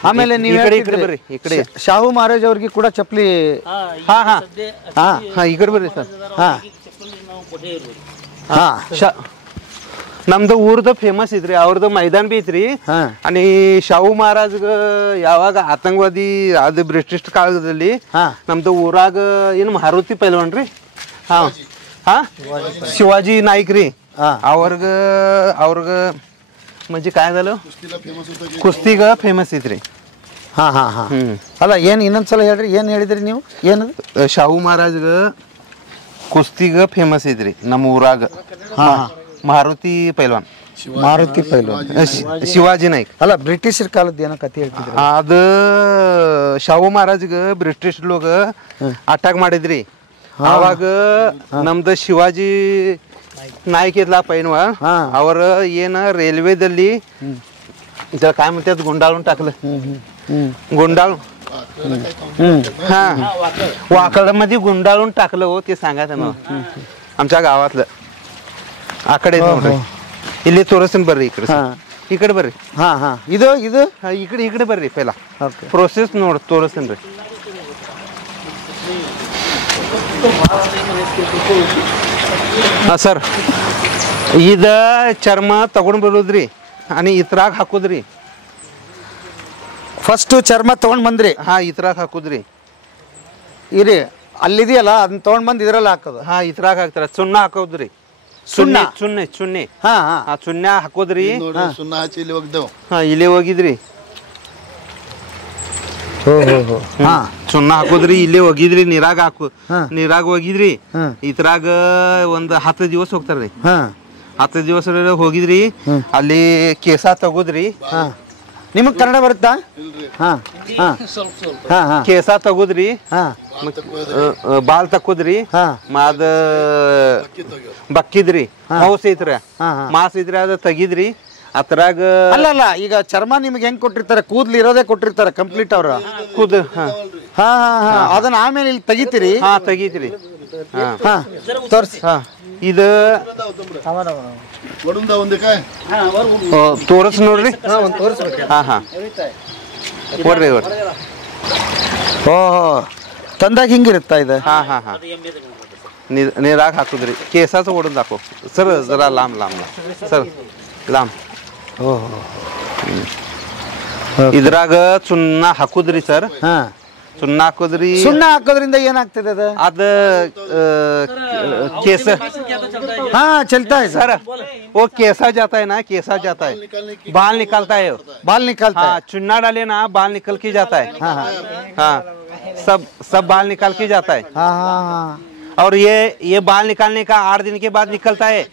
ಆಮೇಲೆ ನೀವು ಬರ್ರಿ ಈ ಕಡೆ ಶಾಹು ಮಹಾರಾಜ್ ಅವ್ರಿಗೆ ಕೂಡ ಚಪ್ಪಲಿ. ಈ ಕಡೆ ಬರ್ರಿ ಸರ್. ನಮ್ದು ಊರ್ದ ಫೇಮಸ್ ಐತ್ರಿ, ಅವ್ರದ್ದು ಮೈದಾನ ಬಿ ಐತ್ರಿ. आणि ಶಾಹು ಮಹಾರಾಜ್ ಯಾವಾಗ ಆತಂಕವಾದಿ ಅದು ಬ್ರಿಟಿಷ್ ಕಾಲದಲ್ಲಿ ನಮ್ದು ಊರಾಗ ಏನು ಮಾರುತಿ ಪೈಲ್ವಾನ್ ರೀ, शिवाजी नाईक ರೀ, ಅವ್ರಗ म्हणजे काय झालं ಕುಸ್ತಿಗ ಫೇಮಸ್ ಐತ್ರಿ. ಅಲ್ಲ ಏನು ಇನ್ನೊಂದ್ಸಲ ಹೇಳ್ರಿ, ಏನು ಹೇಳಿದ್ರಿ ನೀವು? ಏನದು? ಶಾಹು ಮಹಾರಾಜ್ಗ ಕುಸ್ತಿಗ ಫೇಮಸ್ ಐತ್ರಿ ನಮ್ಮ ಊರಾಗ. ಮಾರುತಿ ಪೈಲ್ವಾನ್, ಮಾರುತಿ ಪೈಲ್ವಾನ್, ಶಿವಾಜಿ ನಾಯ್ಕ್. ಅಲ್ಲ ಬ್ರಿಟಿಷರ್ ಕಾಲದ ಏನೋ ಕಥೆ ಹೇಳ್ತಿದ್ರು. ಅದು ಶಾಹು ಮಹಾರಾಜ್ಗ ಬ್ರಿಟಿಷ್ ಲೋಗ ಅಟ್ಯಾಕ್ ಮಾಡಿದ್ರಿ. ಅವಾಗ ನಮ್ದು ಶಿವಾಜಿ नाईक इथला पैनवा और येन रेल्वेದಲ್ಲಿ काय म्हणतात गुंडाळून टाकलं. गुंडाळून वाकळमध्ये गुंडाळून टाकलं हो, ते सांगा त्यांना. आमच्या गावातलं आकडे ನೋಡ್ರಿ, ಇಲ್ಲಿ ತೋರಿಸ್ತೀನಿ ಬರ್ರಿ. ಈ ಕಡೆ ಬರ್ರಿ. ಇದು ಈ ಕಡೆ ಬರ್ರಿ. पहिला प्रोसेस ನೋಡ್ ತೋರಿಸ್ತೀನಿ ರೀ. ಸರ್ ಇದ ಚರ್ಮ ತಗೊಂಡ್ ಬರೋದ್ರಿ आणि ಇತ್ರಾಗ ಹಾಕೋದ್ರಿ. ಫಸ್ಟ್ ಚರ್ಮ ತಗೊಂಡ್ ಬಂದ್ರಿ? ಇತ್ರಾಗ ಹಾಕೋದ್ರಿ. ಇರಿ ಅಲ್ಲಿದೆಯಲ್ಲ ಅದನ್ನ ತಗೊಂಡ್ ಬಂದು ಇದ್ರಲ್ಲಿ ಹಾಕೋದು? ಇತ್ರಾಗ ಹಾಕ್ತಾರ. ಸುಣ್ಣ ಹಾಕೋದ್ರಿ. ಚುನ್ನೆ ಚುನ್ನೆ ಹಾಕೋದ್ರಿ. ಇಲ್ಲಿ ಹೋಗಿದ್ರಿ. ಸುಣ್ಣ ಹಾಕೋದ್ರಿ, ಇಲ್ಲಿ ಹೋಗಿದ್ರಿ. ನೀರಾಗ ಹೋಗಿದ್ರಿ. ಇದ್ರಾಗ ಒಂದ್ 10 ದಿವಸ ಹೋಗ್ತಾರ್ರಿ. 10 ದಿವಸ ಹೋಗಿದ್ರಿ. ಅಲ್ಲಿ ಕೇಸ ತಗೋದ್ರಿ. ನಿಮಗ್ ಕನ್ನಡ ಬರುತ್ತಾ? ಕೇಸ ತಗೋದ್ರಿ, ಬಾಲ್ ತಕ್ಕೋದ್ರಿ, ಅದ ಬಕ್ಕಿದ್ರಿ. ಮಾಂಸ ಐತ್ರಿ, ಮಾಂಸ ಐತ್ರಿ, ಅದ ತೆಗಿದ್ರಿ. ಅದ್ರಾಗ ಅಲ್ಲ ಈಗ ಚರ್ಮ ನಿಮ್ಗೆ ಹೆಂಗ್ ಕೊಟ್ಟಿರ್ತಾರೆ? ಕೂದ್ಲು ಇರೋದೇ ಕೊಟ್ಟಿರ್ತಾರೆ ಕಂಪ್ಲೀಟ್ ಅವ್ರ ಕೂದ್. ಅದನ್ನ ಆಮೇಲೆ ಇಲ್ಲಿ ತೆಗಿತೀರಿ? ತೆಗಿತೀರಿ. ತೋರ್ಸಿ. ಇದು ತೋರ್ಸ್ ನೋಡ್ರಿ. ಬರ್ರಿ. ಓಹೋ, ತಂದಾಗ ಹಿಂಗಿರುತ್ತಾ ಇದು? ನೀರಾಗ ಹಾಕುದ್ರಿ. ಕೇಸಾಸ ಹೊಡೆದ್ ಹಾಕೋ ಸರ್. ಜರಾ ಲಾಮ್ ಲಾಮ್ ಸರ್, ಲಾಮ್. ಇದ್ರಾಗ ಸುಣ್ಣ ಹಾಕುದ್ರಿ ಸರ್. ಸುಣ್ಣ ಹಾಕೋದ್ರಿ. ಸುಣ್ಣ ಹಾಕೋದ್ರಿಂದ ಏನಾಗ್ತದೆ? ಅದ केस चलता है सर. वो केसा जाता है ना, केसा जाता है, बाल निकलता है. बाल निकलता है. चुन्ना डाले ना, बाल निकल के जाता है. हाँ, सब बाल निकल के जाता है. और ये बाल निकालने का 8 दिन के बाद निकलता है.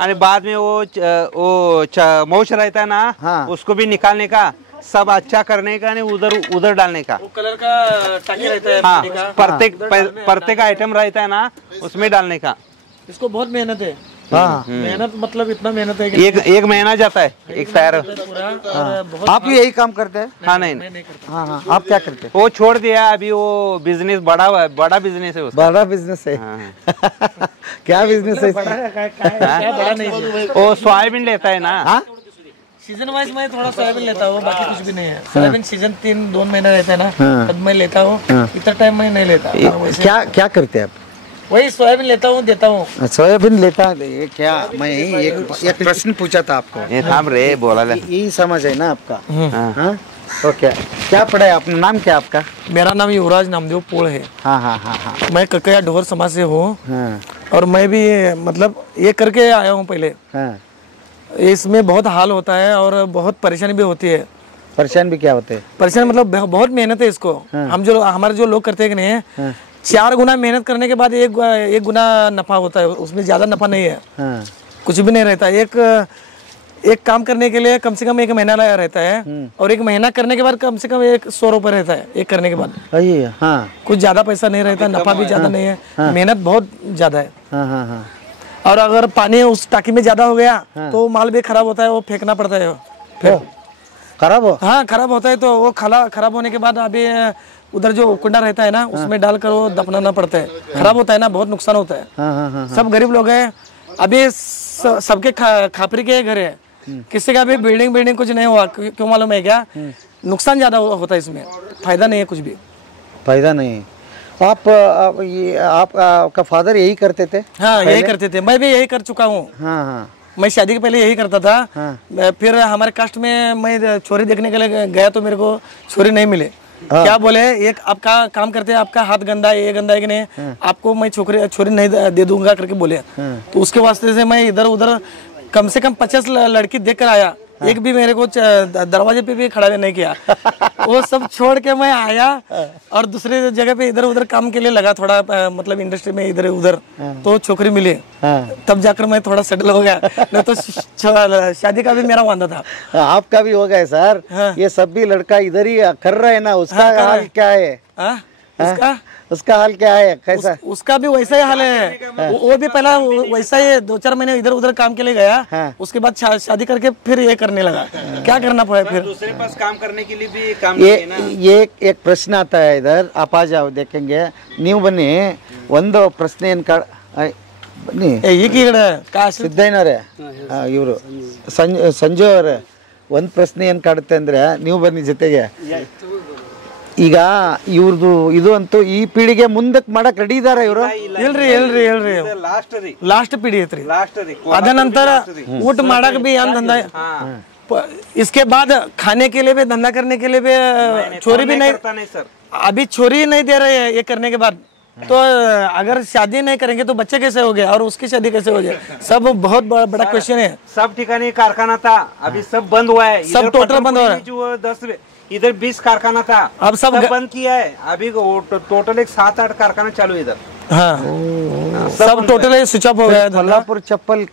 और बाद में वो मौज रहता है ना, उसको भी निकालने का सब अच्छा करने का नहीं, उधर उधर डालने का। वो कलर का टाकी रहता है हाँ, पानी का। प्रत्येक आइटम रहता है ना, उसमें डालने का। इसको बहुत मेहनत है। हाँ मेहनत मतलब इतना मेहनत है कि एक महीना जाता है एक टायर। पूरा और बहुत। आप भी यही काम करते हैं? हाँ नहीं, मैं नहीं करता। हाँ हाँ, आप क्या करते हैं? वो छोड़ दिया अभी, वो बिजनेस बड़ा बिजनेस है उसका। बड़ा बिजनेस है। क्या बिजनेस है? क्या बड़ा नहीं है। वो सोयाबीन लेता है ना। हाँ सीजन वाइज मैं थोड़ा सोयाबीन लेता हूँ, बाकी कुछ भी नहीं है। सोयाबीन सीजन 3-2 महीना रहता है ना, तब मैं लेता हूँ। इतना टाइम मैं नहीं लेता। वैसे क्या क्या करते हैं आप? वही सोयाबीन लेता हूँ, देता हूँ। सोयाबीन लेता है। ये क्या, मैं एक प्रश्न पूछा था आपको। ये थाम रे बोला ले। यही समझ है ना आपका? हाँ ओके। क्या पढ़ा है? अपना नाम क्या आपका? मेरा नाम युवराज नामदेव पोल है। हाँ हाँ हाँ हाँ मैं ककया ढोर समाज से हूँ। हाँ और मैं भी मतलब ये करके आया हूँ पहले। हाँ। इसमें बहुत हाल होता है और बहुत परेशानी भी होती है। परेशान भी क्या होते हैं? परेशान मतलब बहुत मेहनत है इसको। हम जो हमारे जो लोग करते हैं कि नहीं, 4 गुना मेहनत करने के बाद एक गुना नफा होता है। उसमें ज्यादा नफा नहीं है। हाँ कुछ भी नहीं रहता। एक काम करने के लिए कम से कम 1 महीना रहता है, और 1 महीना करने के बाद कम से कम 100 रुपये रहता है एक करने के बाद। हाँ कुछ ज्यादा पैसा नहीं रहता, नफा भी ज्यादा नहीं है, मेहनत बहुत ज्यादा है। हाँ हाँ हाँ। और अगर पानी उस टाकी में ज्यादा हो गया तो माल भी खराब होता है, वो फेंकना पड़ता है फिर। खराब हो? हाँ खराब होता है, तो वो खराब होने के बाद अभी उधर जो कुंडा रहता है ना, उसमें डालकर वो दफनाना पड़ता है। खराब होता है ना, बहुत नुकसान होता है। हाँ हाँ हाँ। सब गरीब लोग हैं अभी, सबके खापरी के घर है। किसी का भी बिल्डिंग कुछ नहीं हुआ। क्यों मालूम है क्या? नुकसान ज्यादा होता है इसमें, फायदा नहीं है कुछ भी। फायदा नहीं। आपका फादर यही करते थे? हाँ यही करते थे, मैं भी यही कर चुका हूँ। हाँ हाँ। मैं शादी के पहले यही करता था। फिर हमारे कास्ट में मैं छोरी देखने के लिए गया तो मेरे को छोरी नहीं मिले। क्या बोले, एक आपका काम करते हैं, आपका हाथ गंदा है, ये गंदा है कि नहीं, आपको मैं छोरी नहीं दे दूंगा करके बोले। तो उसके वास्ते से मैं इधर उधर कम से कम 50 लड़की देख कर आया। एक भी मेरे को दरवाजे पे भी खड़ा नहीं किया। वो सब छोड़ के मैं आया और दूसरे जगह पे इधर उधर काम के लिए लगा, थोड़ा मतलब इंडस्ट्री में इधर उधर। तो छोकरी मिली, तब जाकर मैं थोड़ा सेटल हो गया। नहीं तो शादी का भी मेरा वादा था। आपका भी हो गया सर। ये सब भी लड़का इधर ही कर रहे है ना, उसका हाल क्या है? उसका हाल क्या है? कैसा? उसका भी वैसा ही हाल है। वो भी पहला वैसा ही 2-4 महीने इधर उधर काम के लिए गया। उसके बाद शादी करके फिर ये करने लगा। क्या करना पड़ा फिर? दूसरे पास काम करने के लिए भी काम ये एक प्रश्न आता है इधर, आप आ जाओ देखेंगे। ನೀವು ಬನ್ನಿ, ಒಂದು ಪ್ರಶ್ನೆ ಏನು ಬನ್ನಿ. ಈ ಕಡೆ ಸಿದ್ದಯ್ಯನವರೇ, ಇವರು ಸಂಜು ಅವರೇ, ಒಂದು ಪ್ರಶ್ನೆ ಏನು ಕಾಡುತ್ತೆ ಅಂದ್ರೆ, ನೀವು ಬನ್ನಿ ಜೊತೆಗೆ. ಈಗ ಇವ್ರದ್ದು ಇದು ಅಂತೂ ಈ ಪೀಳಿಗೆ ಮುಂದಕ್ಕೆ ಮಾಡಕ್ ರೆಡಿ ಇದಾರ ಇವರು? ಹೇಳ್ರಿ ಲಾಸ್ಟ್ ಪೀಡಿ ಐತ್ರಿ. ಅದ ನಂತರ ಊಟ ಮಾಡಕ್ भी हम धंधा, इसके बाद खाने के लिए भी, धंधा करने के लिए भी छोरी भी नहीं। अभी छोरी नहीं दे रहे हैं ये करने के बाद। तो अगर शादी नहीं करेंगे तो बच्चे कैसे हो गए और उसकी शादी कैसे हो गए? सब बहुत बड़ा क्वेश्चन है। सब ठिकानी कारखाना था, अभी सब बंद हुआ है। सब टोटल बंद हो रहा है। 10 इधर 20 कारखाना था, अब सब बंद किया है। अभी टोटल एक 7-8 कारखाना चालू है इधर। हाँ सब टोटल स्विच ऑफ हो गया। कोल्हापुर चप्पल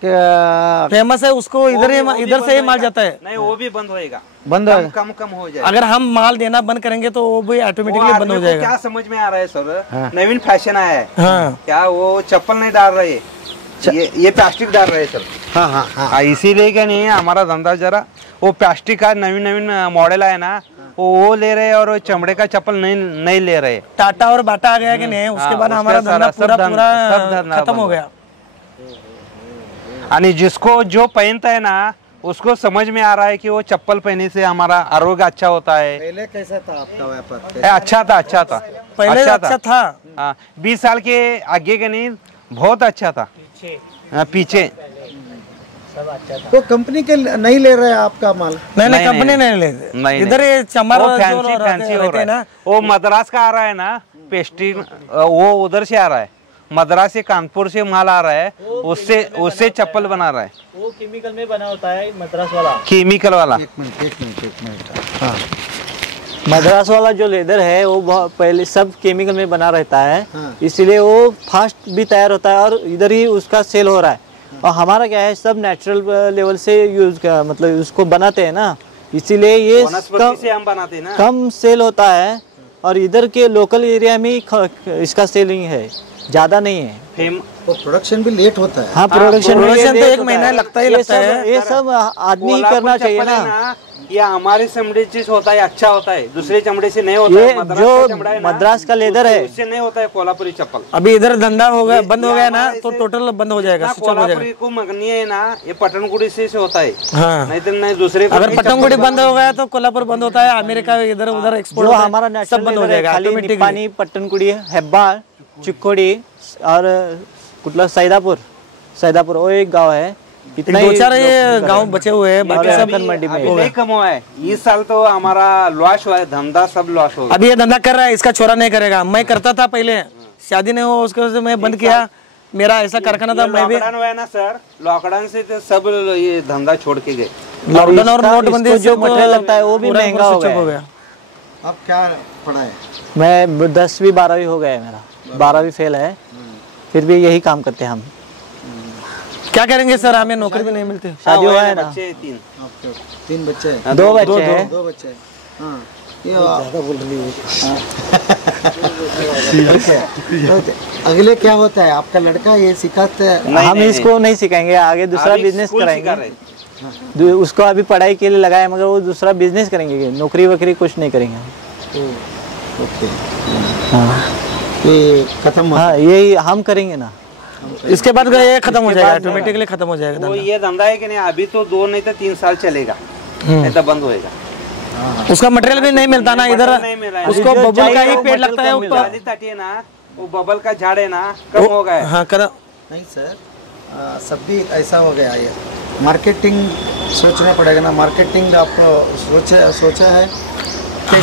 फेमस है, उसको इधर से ही माल जाता है। नहीं, वो भी बंद होएगा, बंद होगा, कम हो जाएगा। अगर हम माल देना बंद करेंगे तो वो भी ऑटोमेटिकली बंद हो जाएगा। क्या समझ में आ रहा है सर? नवीन फैशन आया है। हाँ। क्या वो चप्पल नहीं डाल रहे, ये प्लास्टिक डाल रहे सर। हाँ हाँ हाँ। इसीलिए क्या नहीं है हमारा धंधा जरा, वो प्लास्टिक का नवीन मॉडल आया ना, वो ले रहे और चमड़े का चप्पल नहीं ले रहे। टाटा और बाटा आ गया कि नहीं, उसके बाद हमारा धंधा पूरा खत्म हो गया। यानी जिसको जो पहनता है ना, उसको समझ में आ रहा है कि वो चप्पल पहनने से हमारा आरोग्य अच्छा होता है। पहले कैसा था आपका व्यापार? अच्छा था पहले अच्छा था। 20 साल के आगे के नहीं, बहुत अच्छा था। पीछे तो कंपनी के नहीं ले रहे आपका माल? नहीं कंपनी नहीं ले, इधर ये चमर फैंसी हो रहा है ना, वो मद्रास का आ रहा है ना पेस्ट्री, वो उधर से आ रहा है। मद्रास से, कानपुर से माल आ रहा है, उससे चप्पल बना रहा है। वो केमिकल में बना होता है मद्रास वाला। केमिकल वाला। एक मिनट। हाँ। मद्रास वाला जो लेदर है वो पहले सब केमिकल में बना रहता है। इसीलिए वो फास्ट भी तैयार होता है और इधर ही उसका सेल हो रहा है। और हमारा क्या है, सब नेचुरल लेवल से यूज का मतलब उसको बनाते हैं ना, इसीलिए ये वनस्पति से हम बनाते हैं ना। कम सेल होता है और इधर के लोकल एरिया में इसका सेलिंग है, ज्यादा नहीं है। तो प्रोडक्शन भी लेट होता है। हाँ, प्रोडक्शन तो 1 महीना लगता ही लगता है। ये सब आदमी ही करना चाहिए ना। ये हमारे चमड़े से होता है, अच्छा होता है, दूसरे चमड़े से नहीं होता ये है। जो मद्रास का लेदर है उससे नहीं होता है कोल्हापुरी चप्पल। अभी इधर धंधा हो गया, बंद हो गया ना, तो टोटल बंद हो जाएगा, स्विच ऑफ हो जाएगा। कोल्हापुरी को मगनी है ना, ये पटनकुड़ी से होता है। हाँ, नहीं तो नहीं दूसरे। अगर पटनकुड़ी बंद हो गया तो कोल्हापुर बंद होता है, अमेरिका इधर उधर एक्सपोर्ट जो हमारा सब बंद हो जाएगा ऑटोमेटिकली। पानी, पट्टनकुड़ी, हेब्बाळ, चिक्कोडी और कुठला सैदापुर वो एक गांव है। इतना 2-4 ये गांव बचे हुए हैं, बाकी सब मंडी में नहीं कम हुआ है। इस साल तो हमारा लॉस हुआ है, धंधा सब लॉस हो गया। अभी ये धंधा कर रहा है, इसका छोरा नहीं करेगा। मैं करता था पहले, शादी नहीं हुआ उसके वजह से मैं बंद किया। मेरा ऐसा कारखाना था, मैं भी लॉकडाउन हुआ है ना सर, लॉकडाउन से तो सब ये धंधा छोड़ के गए। लॉकडाउन और नोटबंदी जो मटेरियल लगता है वो भी महंगा हो गया। अब क्या पढ़ा है? मैं 10वीं 12वीं हो गया है, मेरा 12वीं फेल है, फिर भी यही काम करते हैं हम। क्या करेंगे सर, हमें नौकरी भी नहीं मिलती। शादी हुआ है ना, बच्चे 3 बच्चे हैं। 2 बच्चे हैं। 2 बच्चे हैं। हाँ, ये ज़्यादा बोल रही है। अगले क्या होता है आपका लड़का, ये सिखाते हैं? हम इसको नहीं सिखाएंगे, आगे दूसरा बिजनेस कराएंगे। उसको अभी पढ़ाई के लिए लगाए, मगर वो दूसरा बिजनेस करेंगे, नौकरी वोकरी कुछ नहीं करेंगे। ओके, ये खत्म। हाँ, यही हम करेंगे ना, इसके बाद ये खत्म हो जाएगा, ऑटोमेटिकली खत्म हो जाएगा। वो ये धंधा है कि नहीं, अभी तो 2 नहीं तो 3 साल चलेगा, नहीं तो बंद होएगा। उसका मटेरियल भी नहीं मिलता ना इधर, उसको बबल का ही पेड़ लगता है ऊपर ना, वो बबल का झाड़ है ना, कम हो गया। हाँ, कर नहीं सर, सब भी ऐसा हो गया है। मार्केटिंग सोचना पड़ेगा ना, मार्केटिंग आप सोचा है?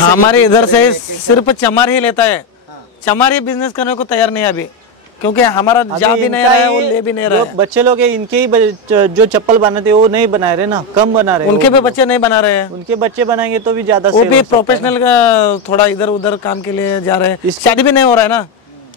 हमारे इधर से सिर्फ चमार ही लेता है, चमार ही बिजनेस करने को तैयार नहीं है अभी, क्योंकि हमारा जा भी नहीं रहा है, वो ले भी नहीं रहा है। बच्चे लोग इनके ही जो चप्पल बनाते वो नहीं बना रहे ना, कम बना रहे। उनके भी बच्चे नहीं बना रहे हैं, उनके बच्चे बनाएंगे तो भी ज्यादा। वो भी प्रोफेशनल का थोड़ा इधर उधर काम के लिए जा रहे हैं, शादी भी नहीं हो रहा है ना।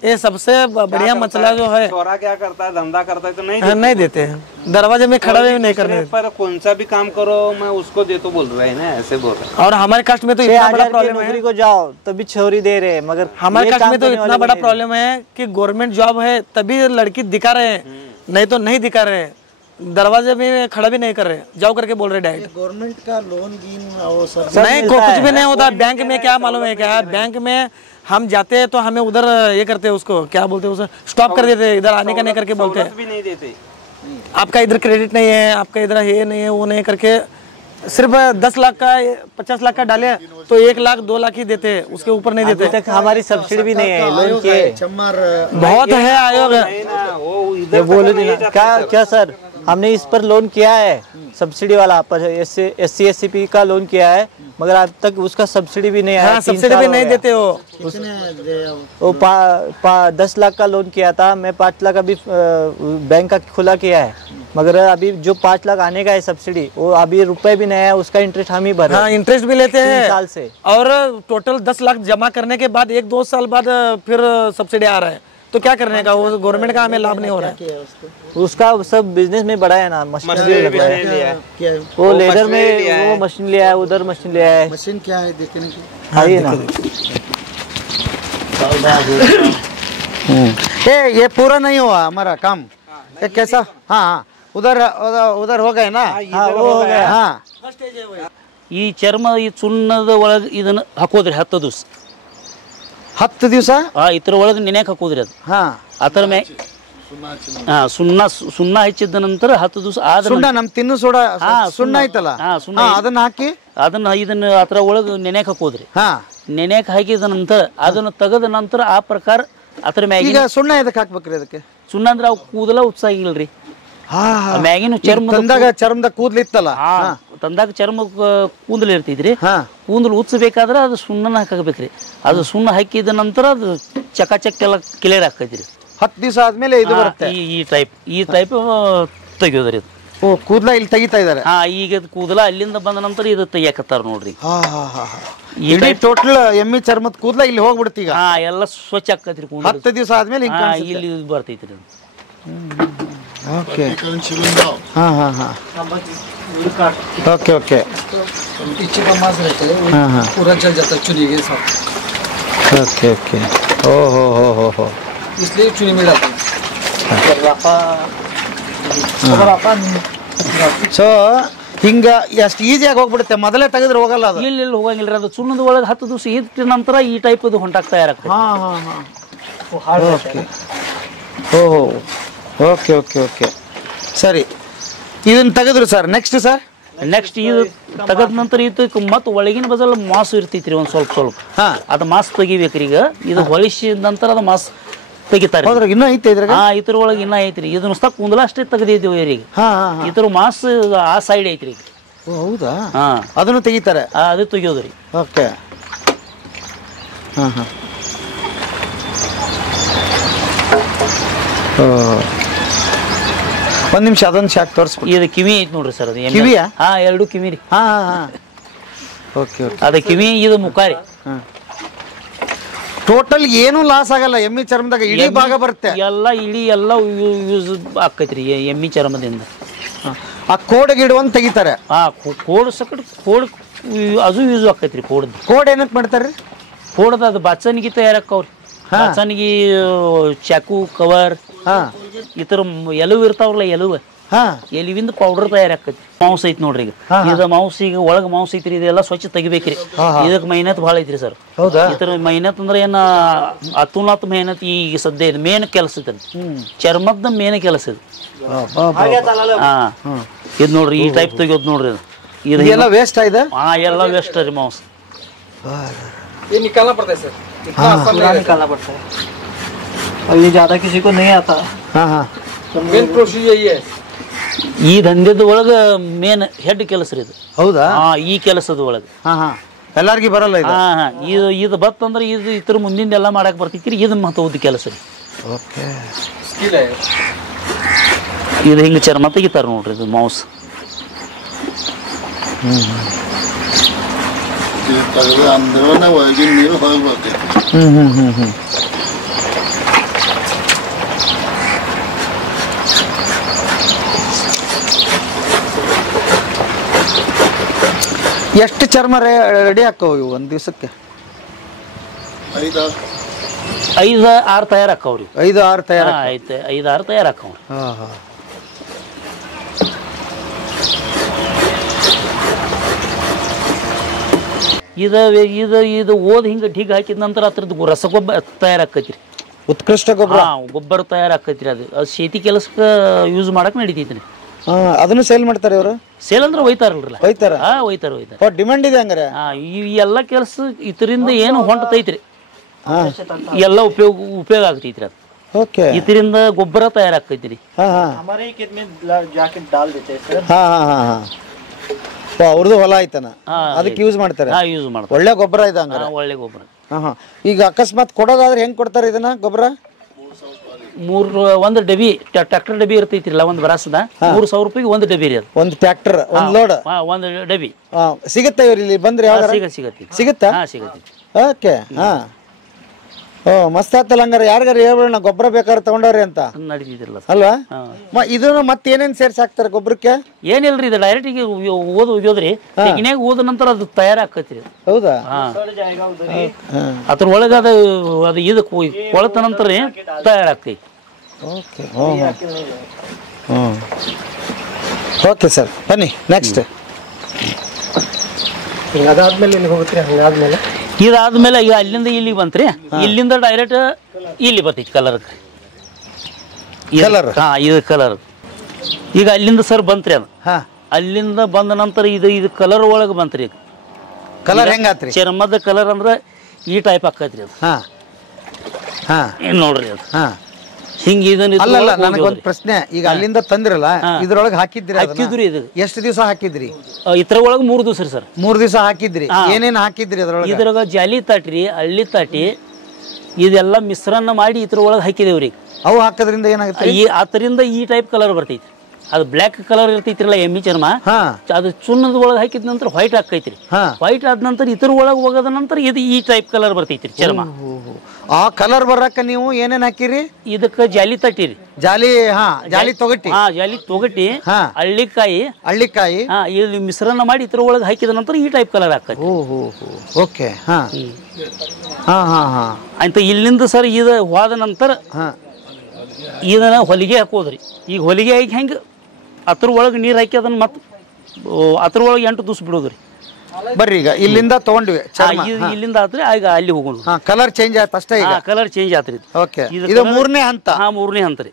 ये सबसे बढ़िया मसला जो है। छोरा क्या करता है, धंधा करता है तो नहीं देते हैं, दरवाजे में खड़ा भी नहीं करने। पर कौन सा भी काम करो मैं उसको दे तो बोल रहे हैं ना, ऐसे बोल रहे हैं। और हमारे कास्ट में तो इतना बड़ा प्रॉब्लम है, नौकरी को जाओ तभी छोरी दे रहे, मगर हमारे कास्ट में तो इतना बड़ा प्रॉब्लम है कि गवर्नमेंट जॉब है तभी लड़की दिखा रहे हैं, नहीं तो नहीं दिखा रहे हैं, दरवाजे में खड़ा भी नहीं कर रहे, जाओ करके बोल रहे डायरेक्ट। गवर्नमेंट का लोन वो सब नहीं, कुछ भी नहीं होता। बैंक में क्या मालूम है क्या, बैंक में हम जाते हैं तो हमें उधर ये करते हैं, उसको क्या बोलते हैं, उसे स्टॉप कर देते हैं, इधर आने का नहीं करके बोलते हैं, भी नहीं देते, आपका इधर क्रेडिट नहीं है, आपका इधर ये नहीं है, वो नहीं करके सिर्फ 10 लाख का 50 लाख का डाले तो 1 लाख 2 लाख ही देते हैं, उसके ऊपर नहीं देते। तक हमारी सब्सिडी भी नहीं है, लोन के बहुत है आयोग। क्या सर, हमने इस पर लोन किया है, सब्सिडी वाला पर SC/SC का लोन किया है, मगर अब तक उसका सब्सिडी भी नहीं आया। सब्सिडी भी नहीं देते हो। वो 10 लाख का लोन किया था मैं, 5 लाख अभी बैंक का खुला किया है, मगर अभी जो 5 लाख आने का है सब्सिडी, वो अभी रुपए भी नहीं है, उसका इंटरेस्ट हम ही भर रहे हैं। हाँ, इंटरेस्ट भी लेते हैं 3 साल से, और टोटल 10 लाख जमा करने के बाद 1-2 साल बाद फिर सब्सिडी आ रहा है, तो क्या करने का, वो गवर्नमेंट का हमें लाभ नहीं हो रहा है। उसका सब बिजनेस में बढ़ा है ना, मशीनरी लग रहा है, वो लेदर में वो मशीन लिया है, उधर मशीन लिया है। मशीन क्या है देखने की? आइए ना। ये पूरा नहीं हुआ हमारा काम, कैसा? हाँ, उधर हो गए ना? हाँ, वो हो गया। हाँ, ಈ ಚರ್ಮ ಈ ಸುಣ್ಣದ ಒಳಗೆ ಇದನ್ನ ಹಾಕೋದ್ರಿ 10 ದಿವಸ. 10 ದಿವಸ ಇದ್ರ ಒಳಗೆ ನೆನೆಯಕ್ಕೆ ಹಾಕೋದ್ರಿ ಅದು. ಅದರ ಮ್ಯಾಗ ಸುಣ್ಣ ಹಚ್ಚಿದ ನಂತರ 10 ದಿವಸ ಆದ ಸುಣ್ಣ ನಮ್ ತಿನ್ನು ಸುಣ್ಣ ಐತಲ್ಲ, ಅದನ್ನ ಹಾಕಿ ಇದನ್ನ ಅದರ ಒಳಗೆ ನೆನೆಯಕ್ಕೆ ಹಾಕೋದ್ರಿ. ನೆನೆಯಕ್ಕೆ ಹಾಕಿದ ನಂತರ ಅದನ್ನ ತೆಗೆದ ನಂತರ ಆ ಪ್ರಕಾರ ಅದರ ಮ್ಯಾಗ ಈಗ ಸುಣ್ಣ ಎದಕ್ಕೆ ಹಾಕ್ಬೇಕ್ರಿ? ಅದಕ್ಕೆ ಸುಣ್ಣ ಅಂದ್ರೆ ಅವು ಕೂದಲ ಉತ್ಸಾಗಿಲ್ರಿ, ಮ್ಯಾಗಿನ ಚರ್ಮದ ಕೂದಲು ಇತ್ತಲ್ಲ, ತಂದಾಗ ಚರ್ಮ ಕೂದಲು ಇರ್ತೈತ್ರಿ, ಕೂದಲು ಉಚ್ಚಬೇಕಾದ್ರೆ ಅದು ಸುಣ್ಣನ ಹಾಕಬೇಕ್ರಿ. ಅದು ಸುಣ್ಣ ಹಾಕಿದ ನಂತರ ಅದು ಚಕಾಚಕ್ ಎಲ್ಲ ಕ್ಲಿಯರ್ ಹಾಕೈತ್ರಿ. 10 ದಿವಸ ಆದ್ಮೇಲೆ ಇದು ಬರುತ್ತೆ. ಈ ಟೈಪ್ ತೆಗಿಯೋದ್ರಿ ಇದು. ಓ, ಕೂದಲ ಇಲ್ಲಿ ತೆಗಿತಾ ಇದಾರೆ. ಈಗ ಕೂದಲ ಅಲ್ಲಿಂದ ಬಂದ ನಂತರ ಇದು ತೆಗಿಯಾಕತ್ತಾರ ನೋಡ್ರಿ. ಇಡೀ ಟೋಟಲ್ ಎಮ್ಮಿ ಚರ್ಮದ ಕೂದಲ ಇಲ್ಲಿ ಹೋಗ್ಬಿಡುತ್ತೆ ಈಗ. ಎಲ್ಲ ಸ್ವಚ್ಛ ಆಕೈತ್ರಿ. 10 ದಿವಸ ಆದ್ಮೇಲೆ ಇಲ್ಲಿ ಬರ್ತೈತ್ರಿ. ओके हाँ हाँ हाँ ओके ओके पीछे का मांस रहता है हाँ हाँ पूरा जल जाता है चुनी के साथ ओके ओके ओ हो इसलिए चुनी में डालते हैं ಸೊ ಹಿಂಗ ಎಷ್ಟು ಈಸಿಯಾಗಿ ಹೋಗ್ಬಿಡುತ್ತೆ ಮೊದಲೇ ತೆಗೆದ್ರೆ ಹೋಗಲ್ಲ ಅದು ಇಲ್ಲಿ ಹೋಗಂಗಿಲ್ಲ ಅದು ಸುಣ್ಣದ ಒಳಗೆ 10 ದಿವಸ ಇಟ್ಟ ನಂತರ ಈ ಟೈಪ್ ಇದು ಹೊಂಟಾಕ್ ತಯಾರಾಗ್ತದೆ ಹಾಂ ಹಾಂ ಹಾಂ ಓಕೆ ಓಹೋ ಓಕೆ ಓಕೆ ಓಕೆ ಸರಿ ಇದನ್ನ ತೆಗೆದ್ರು ಸರ್ ನೆಕ್ಸ್ಟ್ ಸರ್ ನೆಕ್ಸ್ಟ್ ಇದು ತೆಗೆದ ನಂತರ ಇದು ಮತ್ತು ಒಳಗಿನ ಬಜಲ್ ಮಾಸು ಇರ್ತೈತ್ರಿ ಒಂದು ಸ್ವಲ್ಪ ಹಾಂ ಅದು ಮಾಸ್ ತೆಗಿಬೇಕ್ರಿ ಈಗ ಇದು ಹೊಳಿಸಿದ ನಂತರ ಅದು ಮಾಸ್ ತೆಗಿತಾರೆ ಹೌದ್ರಾಗ ಇನ್ನೂ ಐತೆ ಇದ್ರಾಗ ಇದ್ರ ಒಳಗೆ ಇನ್ನೂ ಐತ್ರಿ ಇದು ನುಸ್ತಾ ಕುಂದಲ ಅಷ್ಟೇ ತೆಗೆದಿದ್ದೀವಿ ಈಗ ಹಾಂ ಇದ್ರ ಮಾಸ್ ಆ ಸೈಡ್ ಐತ್ರಿ ಈಗ ಹೌದಾ ಹಾಂ ಅದನ್ನು ತೆಗಿತಾರೆ ಅದು ತೆಗಿಯೋದ್ರಿ ಓಕೆ ಹಾಂ ಹಾಂ ಒಂದು ನಿಮಿಷ ಅದೊಂದು ಶಾಕ್ ತೋರಿಸ್ಬಿಟ್ಟು ಇದು ಕಿವಿ ಐತಿ ನೋಡ್ರಿ ಸರ್ ಅದು ಕಿವಿಯಾ? ಹಾಂ 2 ಕಿವಿ ರೀ ಹಾಂ ಹಾಂ ಹಾಂ ಓಕೆ ಓಕೆ ಅದು ಕಿವಿ ಇದು ಮುಖ ರೀ ಹಾಂ ಟೋಟಲ್ ಏನೂ ಲಾಸ್ ಆಗಲ್ಲ ಎಮ್ಮಿ ಚರ್ಮದಾಗ ಇಡೀ ಭಾಗ ಬರುತ್ತೆ ಎಲ್ಲ ಇಡೀ ಎಲ್ಲ ಯೂಸ್ ಆಕೈತ್ರಿ ಎಮ್ಮಿ ಚರ್ಮದಿಂದ ಆ ಕೋಡ್ ಗಿಡವನ್ನು ತೆಗಿತಾರೆ ಕೋಡ್ ಸಕಟ್ ಕೋಡ್ ಅದು ಯೂಸ್ ಆಕೈತ್ರಿ ಕೋಡ್ ಏನಕ್ಕೆ ಮಾಡ್ತಾರೆ ರೀ ಕೋಡ್ದ ಅದು ಬಾಚನಿಗೆ ತಯಾರಾಕವ್ರಿ ಬಾಚನಿಗೆ ಚಾಕು ಕವರ್ ಈ ಥರ ಎಲುವು ಇರ್ತಾವ್ರಲ್ಲ ಎಲಿವಿಂದ ಪೌಡರ್ ತಯಾರಾಕೈತಿ ಮೌಸ್ ಐತಿ ನೋಡ್ರಿ ಈಗ ಇದು ಮೌಸ್ ಈಗ ಒಳಗೆ ಮೌಸ್ ಐತ್ರಿ ಇದೆಲ್ಲ ಸ್ವಚ್ಛ ತೆಗಿಬೇಕ್ರಿ ಇದಕ್ಕೆ ಮೆಹನತ್ ಭಾಳ ಐತ್ರಿ ಸರ್ ಈ ಥರ ಮೆಹನತ್ ಅಂದ್ರೆ ಏನ ಅತುನಾತ್ ಮೆಹನತ್ ಈಗ ಸದ್ಯ ಇದು ಮೇನ್ ಕೆಲಸ ಐತ್ರಿ ಚರ್ಮದ ಮೇನ್ ಕೆಲಸ ಇದು ಇದು ನೋಡ್ರಿ ಈ ಟೈಪ್ ತೆಗಿಯೋದು ನೋಡ್ರಿ ಇದು ಎಲ್ಲ ವೇಸ್ಟ್ ಆಯ್ತಾ ಎಲ್ಲ ವೇಸ್ಟ್ ರೀ ಮೌಸ್ ये निकालना पड़ता है सर इतना आसान नहीं निकालना पड़ता है और ये ज़्यादा किसी को नहीं आता हाँ हाँ मेन प्रोसीजर यही है ಈ ದಂಧೆದ ಒಳಗೆ ಮೇನ್ ಹೆಡ್ ಕೆಲಸ ರೀ ಇದು ಹೌದಾ ಈ ಕೆಲಸದ ಒಳಗೆ ಹಾಂ ಹಾಂ ಎಲ್ಲರಿಗೂ ಬರಲ್ಲ ಇದು ಇದು ಬತ್ತಂದ್ರೆ ಇದು ಇದ್ರ ಮುಂದಿಂದ ಎಲ್ಲ ಮಾಡಕ್ಕೆ ಬರ್ತೈತಿ ಇದು ಮಹತ್ವದ ಕೆಲಸ ರೀ ಓಕೆ स्किल है ಇದು ಹಿಂಗೆ ಚರ್ಮ ತೆಗಿತಾರೆ ನೋಡ್ರಿ ಇದು ಮೌಸ್ ಎಷ್ಟು ಚರ್ಮ ರೆಡಿ ಹಾಕವು ಇವು ಒಂದು ದಿವಸಕ್ಕೆ 5-6 ತಯಾರಾಕವ್ರಿ 5-6 ತಯಾರ ಐತೆ 5-6 ತಯಾರಾಕವ್ರಿ ಹಾಂ ಹಾಂ ಇದು ಓದ್ ಹಿಂಗೆ ಢಿಗ್ ಹಾಕಿದ ನಂತರ ಅದ್ರದ್ದು ರಸಗೊಬ್ಬರ ತಯಾರಾಕೈತ್ರಿ ಉತ್ಕೃಷ್ಟ ಗೊಬ್ಬರ ಗೊಬ್ಬರ ತಯಾರಾಕೈತ್ರಿ ಅದು ಶೇತಿ ಕೆಲಸಕ್ಕೆ ಯೂಸ್ ಮಾಡಕ್ ನಡೀತೈತ್ರಿ ಅದನ್ನು ಸೇಲ್ ಮಾಡ್ತಾರೆ ಇವರು ಸೇಲ್ ಅಂದ್ರೆ ಒಯ್ತಾರಲ್ರಲ್ಲ ಒಯ್ತಾರ ಒಯ್ತಾರ ಡಿಮ್ಯಾಂಡ್ ಇದೆ ಹಂಗಾರೆ ಈ ಎಲ್ಲ ಕೆಲಸ ಇದರಿಂದ ಏನು ಹೊಂಟತೈತ್ರಿ ಎಲ್ಲ ಉಪಯೋಗ ಆಗ್ತೈತ್ರಿ ಅದು ಓಕೆ ಇದರಿಂದ ಗೊಬ್ಬರ ತಯಾರಾಕೈತ್ರಿ हमारे खेत में जाके डाल देते हैं सर ಹಾಂ ಹಾಂ ಹಾಂ ಹಾಂ ಅವ್ರದ್ದು ಹೊಲ ಆಯ್ತಾನ ಅದಕ್ಕೆ ಯೂಸ್ ಮಾಡ್ತಾರೆ ಯೂಸ್ ಮಾಡ್ತಾರೆ ಒಳ್ಳೆ ಗೊಬ್ಬರ ಇದೆ ಹಂಗಾರೆ ಒಳ್ಳೆ ಗೊಬ್ಬರ ಹಾಂ ಹಾಂ ಈಗ ಅಕಸ್ಮಾತ್ ಕೊಡೋದಾದ್ರೆ ಹೆಂಗೆ ಕೊಡ್ತಾರೆ ಇದನ್ನ ಗೊಬ್ಬರ ಒಂದು ಡಬಿ ಟ್ರ್ಯಾಕ್ಟರ್ ಡಬಿ ಇರ್ತೈತಿರಲ್ಲ ಒಂದು ಬರಾಸದ 3,000 ರೂಪಾಯಿಗೆ ಒಂದು ಡಬಿ ರೀ ಅದು ಒಂದು ಟ್ರ್ಯಾಕ್ಟರ್ ಒಂದು ಲೋಡ್ ಒಂದು ಡಬಿ ಸಿಗುತ್ತೆ ಇವ್ರು ಇಲ್ಲಿ ಬಂದ್ರೆ ಯಾವ ಸಿಗುತ್ತಾ ಸಿಗತ್ತೆ ಓಕೆ ಹಾಂ ಓ ಮಸ್ತ್ ಆತಲ್ಲ ಹಂಗಾರೆ ಯಾರಿಗಾರು ಹೇಳ್ಬೇಡ ಗೊಬ್ಬರ ಬೇಕಾದ್ರೆ ತಗೊಂಡವ್ರಿ ಅಂತ ನಡೀತಿದ್ರಲ್ಲ ಅಲ್ವಾ ಇದನ್ನು ಮತ್ತೆ ಏನೇನು ಸೇರ್ಸಿ ಹಾಕ್ತಾರೆ ಗೊಬ್ಬರಕ್ಕೆ ಏನಿಲ್ರಿ ಇದು ಡೈರೆಕ್ಟ್ ಈಗ ಒಯ್ಯೋದ್ರಿ ತೆಗಿನ್ಯಾಗ ಓದ ನಂತರ ಅದು ತಯಾರಾಕೈತ್ರಿ ಹೌದಾ ಅದ್ರ ಒಳಗೆ ಅದು ಇದು ಕೊಳತ ನಂತರ ತಯಾರಾಗ್ತೈತಿ ಓಕೆ ಓಕೆ ಸರ್ ಬನ್ನಿ ನೆಕ್ಸ್ಟ್ ಅದಾದ್ಮೇಲೆ ಇಲ್ಲಿ ಹೋಗುತ್ತೆ ಹಂಗಾದ್ಮೇಲೆ ಇದಾದ್ಮೇಲೆ ಈಗ ಅಲ್ಲಿಂದ ಇಲ್ಲಿಗೆ ಬಂತ್ರಿ ಇಲ್ಲಿಂದ ಡೈರೆಕ್ಟ್ ಇಲ್ಲಿ ಬರ್ತೈತಿ ಕಲರ್ ಇದು ಕಲರ್ ಈಗ ಅಲ್ಲಿಂದ ಸರ್ ಬಂತ್ರಿ ಅದು ಅಲ್ಲಿಂದ ಬಂದ ನಂತರ ಇದು ಕಲರ್ ಒಳಗೆ ಬಂತ್ರಿ ಈಗ ಕಲರ್ ಹೆಂಗಾತ್ರಿ ಚರ್ಮದ ಕಲರ್ ಅಂದ್ರೆ ಈ ಟೈಪ್ ಆಕೈತ್ರಿ ಅದು ನೋಡ್ರಿ ಅದು ಹಿಂಗ ಅಲ್ಲಲ್ಲ ನನಗೊಂದು ಪ್ರಶ್ನೆ ಈಗ ಅಲ್ಲಿಂದ ತಂದಿರಲ್ಲ ಇದ್ರೊಳಗೆ ಹಾಕಿದ್ರಿ ಇದು ಎಷ್ಟು ದಿವಸ ಹಾಕಿದ್ರಿ ಇದ್ರ ಒಳಗೆ 3 ದಿವಸ ರೀ ಸರ್ 3 ದಿವಸ ಹಾಕಿದ್ರಿ ಏನೇನು ಹಾಕಿದ್ರಿ ಇದ್ರೊಳಗ ಜಾಲಿ ತಾಟ್ರಿ ಹಳ್ಳಿ ತಾಟಿ ಇದೆಲ್ಲ ಮಿಶ್ರಣ ಮಾಡಿ ಇದ್ರ ಒಳಗೆ ಹಾಕಿದೇವ್ರಿ ಅವು ಹಾಕೋದ್ರಿಂದ ಏನಾಗುತ್ತೆ ಅದರಿಂದ ಈ ಟೈಪ್ ಕಲರ್ ಬರ್ತೈತಿ ಅದು ಬ್ಲ್ಯಾಕ್ ಕಲರ್ ಇರ್ತೈತಿರಲ್ಲ ಎಮ್ಮಿ ಚರ್ಮ ಅದು ಸುಣ್ಣದ ಒಳಗೆ ಹಾಕಿದ ನಂತರ ವೈಟ್ ಹಾಕೈತ್ರಿ ವೈಟ್ ಆದ ನಂತರ ಇತರ ಒಳಗೆ ಹೋಗೋದ ನಂತರ ಇದು ಈ ಟೈಪ್ ಕಲರ್ ಬರ್ತೈತ್ರಿ ಚರ್ಮ ಆ ಕಲರ್ ಬರಕ ನೀವು ಏನೇನ್ ಹಾಕಿರಿ ಇದಕ್ಕೆ ಜಾಲಿ ತಟ್ಟಿರಿ ಜಾಲಿ ಜಾಲಿ ತೊಗಟಿ ಜಾಲಿ ತೊಗಟಿ ಹಳ್ಳಿಕಾಯಿ ಇಲ್ಲಿ ಮಿಶ್ರಣ ಮಾಡಿ ಇತರ ಒಳಗೆ ಹಾಕಿದ ನಂತರ ಈ ಟೈಪ್ ಕಲರ್ ಹಾಕೈತಿ ಓಕೆ ಅಂತ ಇಲ್ಲಿಂದ ಸರ್ ಇದು ಹೋದ ನಂತರ ಇದನ್ನ ಹೊಲಿಗೆ ಹಾಕೋದ್ರಿ ಈಗ ಹೊಲಿಗೆ ಹಾಕಿ ಹೆಂಗೆ ಅದ್ರ ಒಳಗೆ ನೀರು ಹಾಕಿ ಅದನ್ನ ಮತ್ತೆ ಅದ್ರ ಒಳಗೆ 8 ದಿವಸ ಬಿಡೋದ್ರಿ ಬರ್ರಿ ಈಗ ಇಲ್ಲಿಂದ ತಗೊಂಡ್ವಿ ಇಲ್ಲಿಂದ ಆತ್ರಿ ಈಗ ಅಲ್ಲಿ ಹೋಗೋಣ ಕಲರ್ ಚೇಂಜ್ ಆಯ್ತು ಅಷ್ಟೇ ಈಗ ಕಲರ್ ಚೇಂಜ್ ಆತ್ರಿ ಓಕೆ ಇದು ಮೂರನೇ ಹಂತ ಮೂರನೇ ಹಂತ ರೀ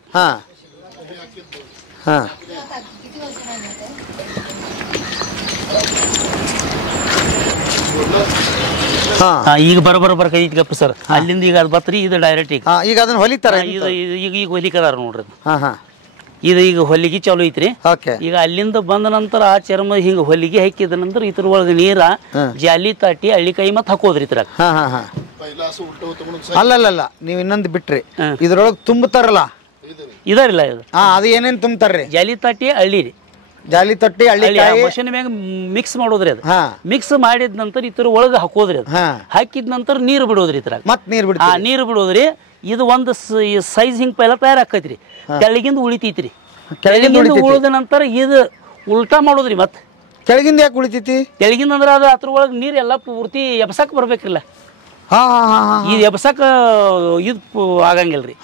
ಈಗ ಬರ್ಕೈತಿ ಸರ್ ಅಲ್ಲಿಂದ ಈಗ ಅದು ಬತ್ರಿ ಇದು ಡೈರೆಕ್ಟ್ ಈಗ ಅದನ್ನ ಹೊಲಿತಾರ ಈಗ ಹೊಲಿಕದಾರ ನೋಡ್ರಿ ಇದು ಈಗ ಹೊಲಿಗೆ ಚಾಲು ಐತ್ರಿ ಈಗ ಅಲ್ಲಿಂದ ಬಂದ ನಂತರ ಆ ಚರ್ಮ ಹಿಂಗ ಹೊಲಿಗೆ ಹಾಕಿದ ನಂತರ ಇದ್ರ ಒಳಗೆ ನೀರ ಜಾಲಿ ತಾಟಿ ಹಳ್ಳಿಕಾಯಿ ಮತ್ ಹಾಕೋದ್ರಿ ಇದ್ರಾಗ ಅಲ್ಲಲ್ಲ ನೀವ್ ಇನ್ನೊಂದು ಬಿಟ್ರಿ ಇದ್ರೊಳಗೆ ತುಂಬತಾರಲ್ಲ ಇದಾರಿಲ್ಲ ಇದು ಅದು ಏನೇನ್ ತುಂಬತಾರ್ರಿ ಜಾಲಿ ತಾಟಿ ಹಳ್ಳಿ ರೀ ಜಾಲಿ ತಟ್ಟಿ ಮಷಿನ್ ಮ್ಯಾಗ ಮಿಕ್ಸ್ ಮಾಡೋದ್ರಿ ಅದು ಮಿಕ್ಸ್ ಮಾಡಿದ ನಂತರ ಇತರ ಒಳಗ ಹಾಕೋದ್ರಿ ಅದು ಹಾಕಿದ ನಂತರ ನೀರು ಬಿಡೋದ್ರಿ ಇದ್ರಾಗ ಮತ್ ನೀರು ಬಿಡೋದ್ರಿ ಇದು ಒಂದು ಸೈಜ್ ಹಿಂಗ್ ಪೈಲ ತಯಾರಾಕೈತ್ರಿ ಕೆಳಗಿಂದ ಉಳಿತೈತ್ರಿ ಕೆಳಗಿಂದ ಉಳಿದ ನಂತರ ಇದು ಉಲ್ಟಾ ಮಾಡೋದ್ರಿ ಮತ್ ಕೆಳಗಿಂದ ಯಾಕೆ ಉಳಿತೈತಿ ಕೆಳಗಿಂದ ಅಂದ್ರ ಅದು ಅದ್ರ ಒಳಗ ನೀರ್ ಎಲ್ಲಾ ಪೂರ್ತಿ ಎಬ್ಸಕ್ ಬರ್ಬೇಕ್ರಿಲ್ಲ ಇದು ಎಬ್ಸಕ್ ಇದು ಆಗಂಗಿಲ್ರಿ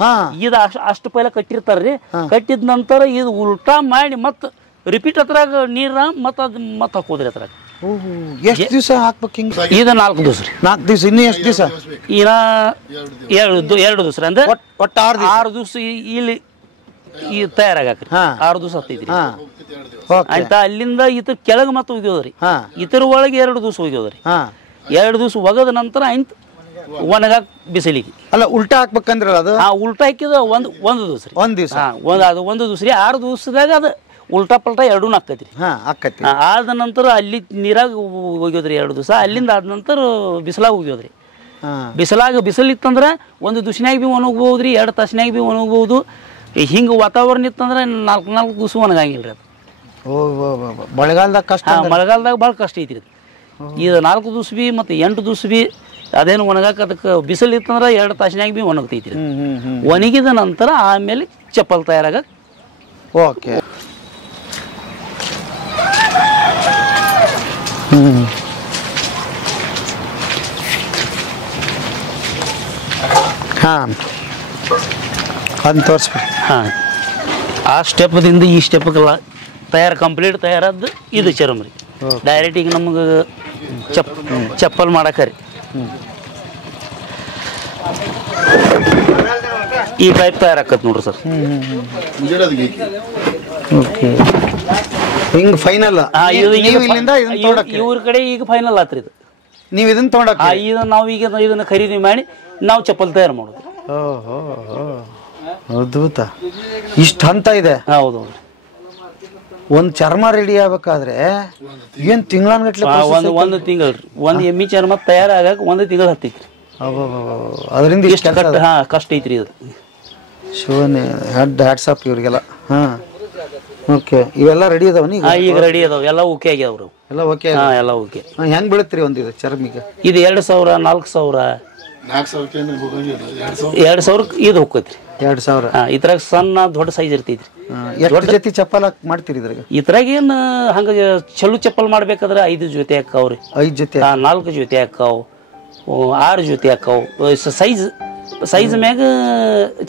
ಇದು ಅಷ್ಟು ಪೈಲ ಕಟ್ಟಿರ್ತಾರ್ರಿ ಕಟ್ಟಿದ ನಂತರ ಇದು ಉಲ್ಟಾ ಮಾಡಿ ಮತ್ ರಿಪೀಟ್ ಅದ್ರಾಗ ನೀರ ಮತ್ ಅದ್ ಮತ್ ಹಾಕೋದ್ರಿ ಅದ್ರಾಗ ಎಷ್ಟು ದಿವಸ ಹಾಕ್ಬೇಕು ಹಿಂಗ ಇದು 4 ದಿವಸ ರೀ 4 ದಿವಸ ಇನ್ನು ಎಷ್ಟು ದಿವಸ ಇನ್ನ 2 ದಿವಸ ಅಂದ್ರೆ ಒಟ್ಟು 6 ದಿವಸ ಇಲ್ಲಿ ಈ ತಯಾರಾಗಕ್ರಿ 6 ದಿವಸ ಹತ್ತೈತ್ರಿ ಆಯ್ತಾ ಅಲ್ಲಿಂದ ಇತರ ಕೆಳಗೆ ಮತ್ತೆ ಒಗ್ಯೋದ್ರಿ ಇತರ ಒಳಗೆ 2 ದಿವಸ ಒಗ್ಯೋದ್ರಿ 2 ದಿವಸ ಒಗದ ನಂತರ ಆಯ್ತು ಒಣಗಾಕ್ ಬಿಸಿಲಿಗೆ ಅಲ್ಲ ಉಲ್ಟಾ ಹಾಕ್ಬೇಕಂದ್ರಲ್ಲ ಅದು ಉಲ್ಟಾ ಹಾಕಿದ ಒಂದು ದಿವಸ ರೀ ಅದು 1 ದಿವಸ ರೀ 6 ದಿವಸದಾಗ ಅದು ಉಲ್ಟಾ ಪಲ್ಟಾ ಎರಡೂ ಹಾಕೈತ್ರಿ ಆದ ನಂತರ ಅಲ್ಲಿ ನೀರಾಗ ಹೋಗ್ಯೋದ್ರಿ 2 ದಿವಸ ಅಲ್ಲಿಂದ ಆದ ನಂತರ ಬಿಸಿಲಾಗ ಹೋಗ್ಯೋದ್ರಿ ಬಿಸಿಲಿತ್ತಂದ್ರ 1 ದಿವಸನ್ಯಾಗ ಬಿ ಒಣಗ್ಬೋದ್ರಿ 2 ತಾಸಿನಾಗ ಬಿ ಒಣಗ್ಬೋದು ಹಿಂಗ ವಾತಾವರಣ ಇತ್ತಂದ್ರ 4 ದಿವಸ ಒಣಗಂಗಿಲ್ರಿ ಅದು ಮಳೆಗಾಲದಾಗ ಕಷ್ಟ ಮಳೆಗಾಲದಾಗ ಭಾಳ ಕಷ್ಟ ಐತ್ರಿ ಇದು 4 ದಿವಸ ಬಿ ಮತ್ತೆ 8 ದಿವಸ ಬಿ ಅದೇನು ಒಣಗಾಕ ಅದಕ್ಕೆ ಬಿಸಿಲು ಇತ್ತಂದ್ರ 2 ತಾಸಿನಾಗ ಬಿ ಒಣಗ್ತೈತ್ರಿ ಒಣಗಿದ ನಂತರ ಆಮೇಲೆ ಚಪ್ಪಲ್ ತಯಾರಾಗ ಓಕೆ ಅದನ್ನ ತೋರಿಸ್ಬೇಕು ಆ ಸ್ಟೆಪ್ದಿಂದ ಈ ಸ್ಟೆಪ್ಗೆಲ್ಲ ಕಂಪ್ಲೀಟ್ ತಯಾರಾದ್ದು ಇದು ಚರ್ಮ ರೀ ಡೈರೆಕ್ಟ್ ಈಗ ನಮ್ಗೆ ಚಪ್ಪಲ್ ಮಾಡಾಕ ರೀ ಈ ಪೈಪ್ ತಯಾರಾಕತ್ ನೋಡ್ರಿ ಸರ್ ಹಿಂಗ ಫೈನಲ್ ಇವ್ರ ಕಡೆ ಈಗ ಫೈನಲ್ ಆತ್ರಿ ಇದು ನೀವು ಇದನ್ನ ತಗೊಂಡ ನಾವು ಈಗ ಇದನ್ನ ಖರೀದಿ ಮಾಡಿ ನಾವು ಚಪ್ಪಲ್ ತಯಾರು ಮಾಡೋದು ಅದ್ಭುತ ಇಷ್ಟ ಹಂತ ಇದೆ ಹೌದು ಒಂದ್ ಚರ್ಮ ರೆಡಿ ಆಗ್ಬೇಕಾದ್ರೆ ಏನ್ ತಿಂಗಳನ್ಗಟ್ಲೆ ಒಂದು ತಿಂಗಳು ಒಂದ್ ಎಮ್ಮಿ ಚರ್ಮ ತಯಾರಾಗಕ್ 1 ತಿಂಗಳು ಹತ್ತೈತ್ರಿ ಅದರಿಂದ ಕಷ್ಟ ಐತ್ರಿ ಇದು ಶಿವನೇ ಹ್ಯಾಟ್ಸ್ ಆಫ್ ಇವ್ರಿಗೆಲ್ಲ ಓಕೆ ಇವೆಲ್ಲ ರೆಡಿ ಅದಾವ ಈಗ ರೆಡಿ ಅದಾವ ಎಲ್ಲ ಓಕೆ ಆಗ್ಯಾವ್ರು ಎಲ್ಲ ಓಕೆ ಎಲ್ಲ ಓಕೆ ಹೆಂಗ್ ಬೀಳತ್ರಿ ಒಂದ್ ಇದು ಚರ್ಮಿಗೆ ಇದು 2000 4000 ಇದು ಹೋಗ್ತೈತ್ರಿ 2000 ಇದ್ರಾಗ ಸಣ್ಣ ದೊಡ್ಡ ಸೈಜ್ ಇರ್ತೈತ್ರಿ ಎಷ್ಟು ಜೊತೆ ಚಪ್ಪಲ್ ಮಾಡ್ತೀರಿ ಇದ್ರಾಗ ಏನ್ ಹಂಗ ಚಲೋ ಚಪ್ಪಲ್ ಮಾಡ್ಬೇಕಾದ್ರೆ 5 ಜೊತೆ ಹಾಕಾವ್ರಿ 5 ಜೊತೆ 4 ಜೊತೆ ಹಾಕಾವ್ 6 ಜೊತೆ ಹಾಕಾವ್ ಸೈಜ್ ಮ್ಯಾಗ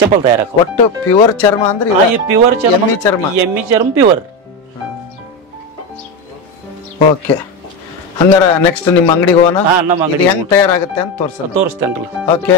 ಚಪ್ಪಲ್ ತಯಾರಾಕ ಒಟ್ಟು ಪ್ಯೂರ್ ಚರ್ಮ ಅಂದ್ರೆ ಪ್ಯೂರ್ ಚರ್ಮ ಎಮ್ಮಿ ಚರ್ಮ ಪ್ಯೂರ್ ಓಕೆ ಹಂಗಾರ ನೆಕ್ಸ್ಟ್ ನಿಮ್ಮ ಅಂಗಡಿಗೆ ಹೋಗೋಣ ನಮ್ಮ ಅಂಗಡಿ ಹೆಂಗ್ ತಯಾರಾಗುತ್ತೆ ಅಂತ ತೋರಿಸ್ತೇನ್ರಿ ತೋರಿಸ್ತೇನ್ರಿ ಓಕೆ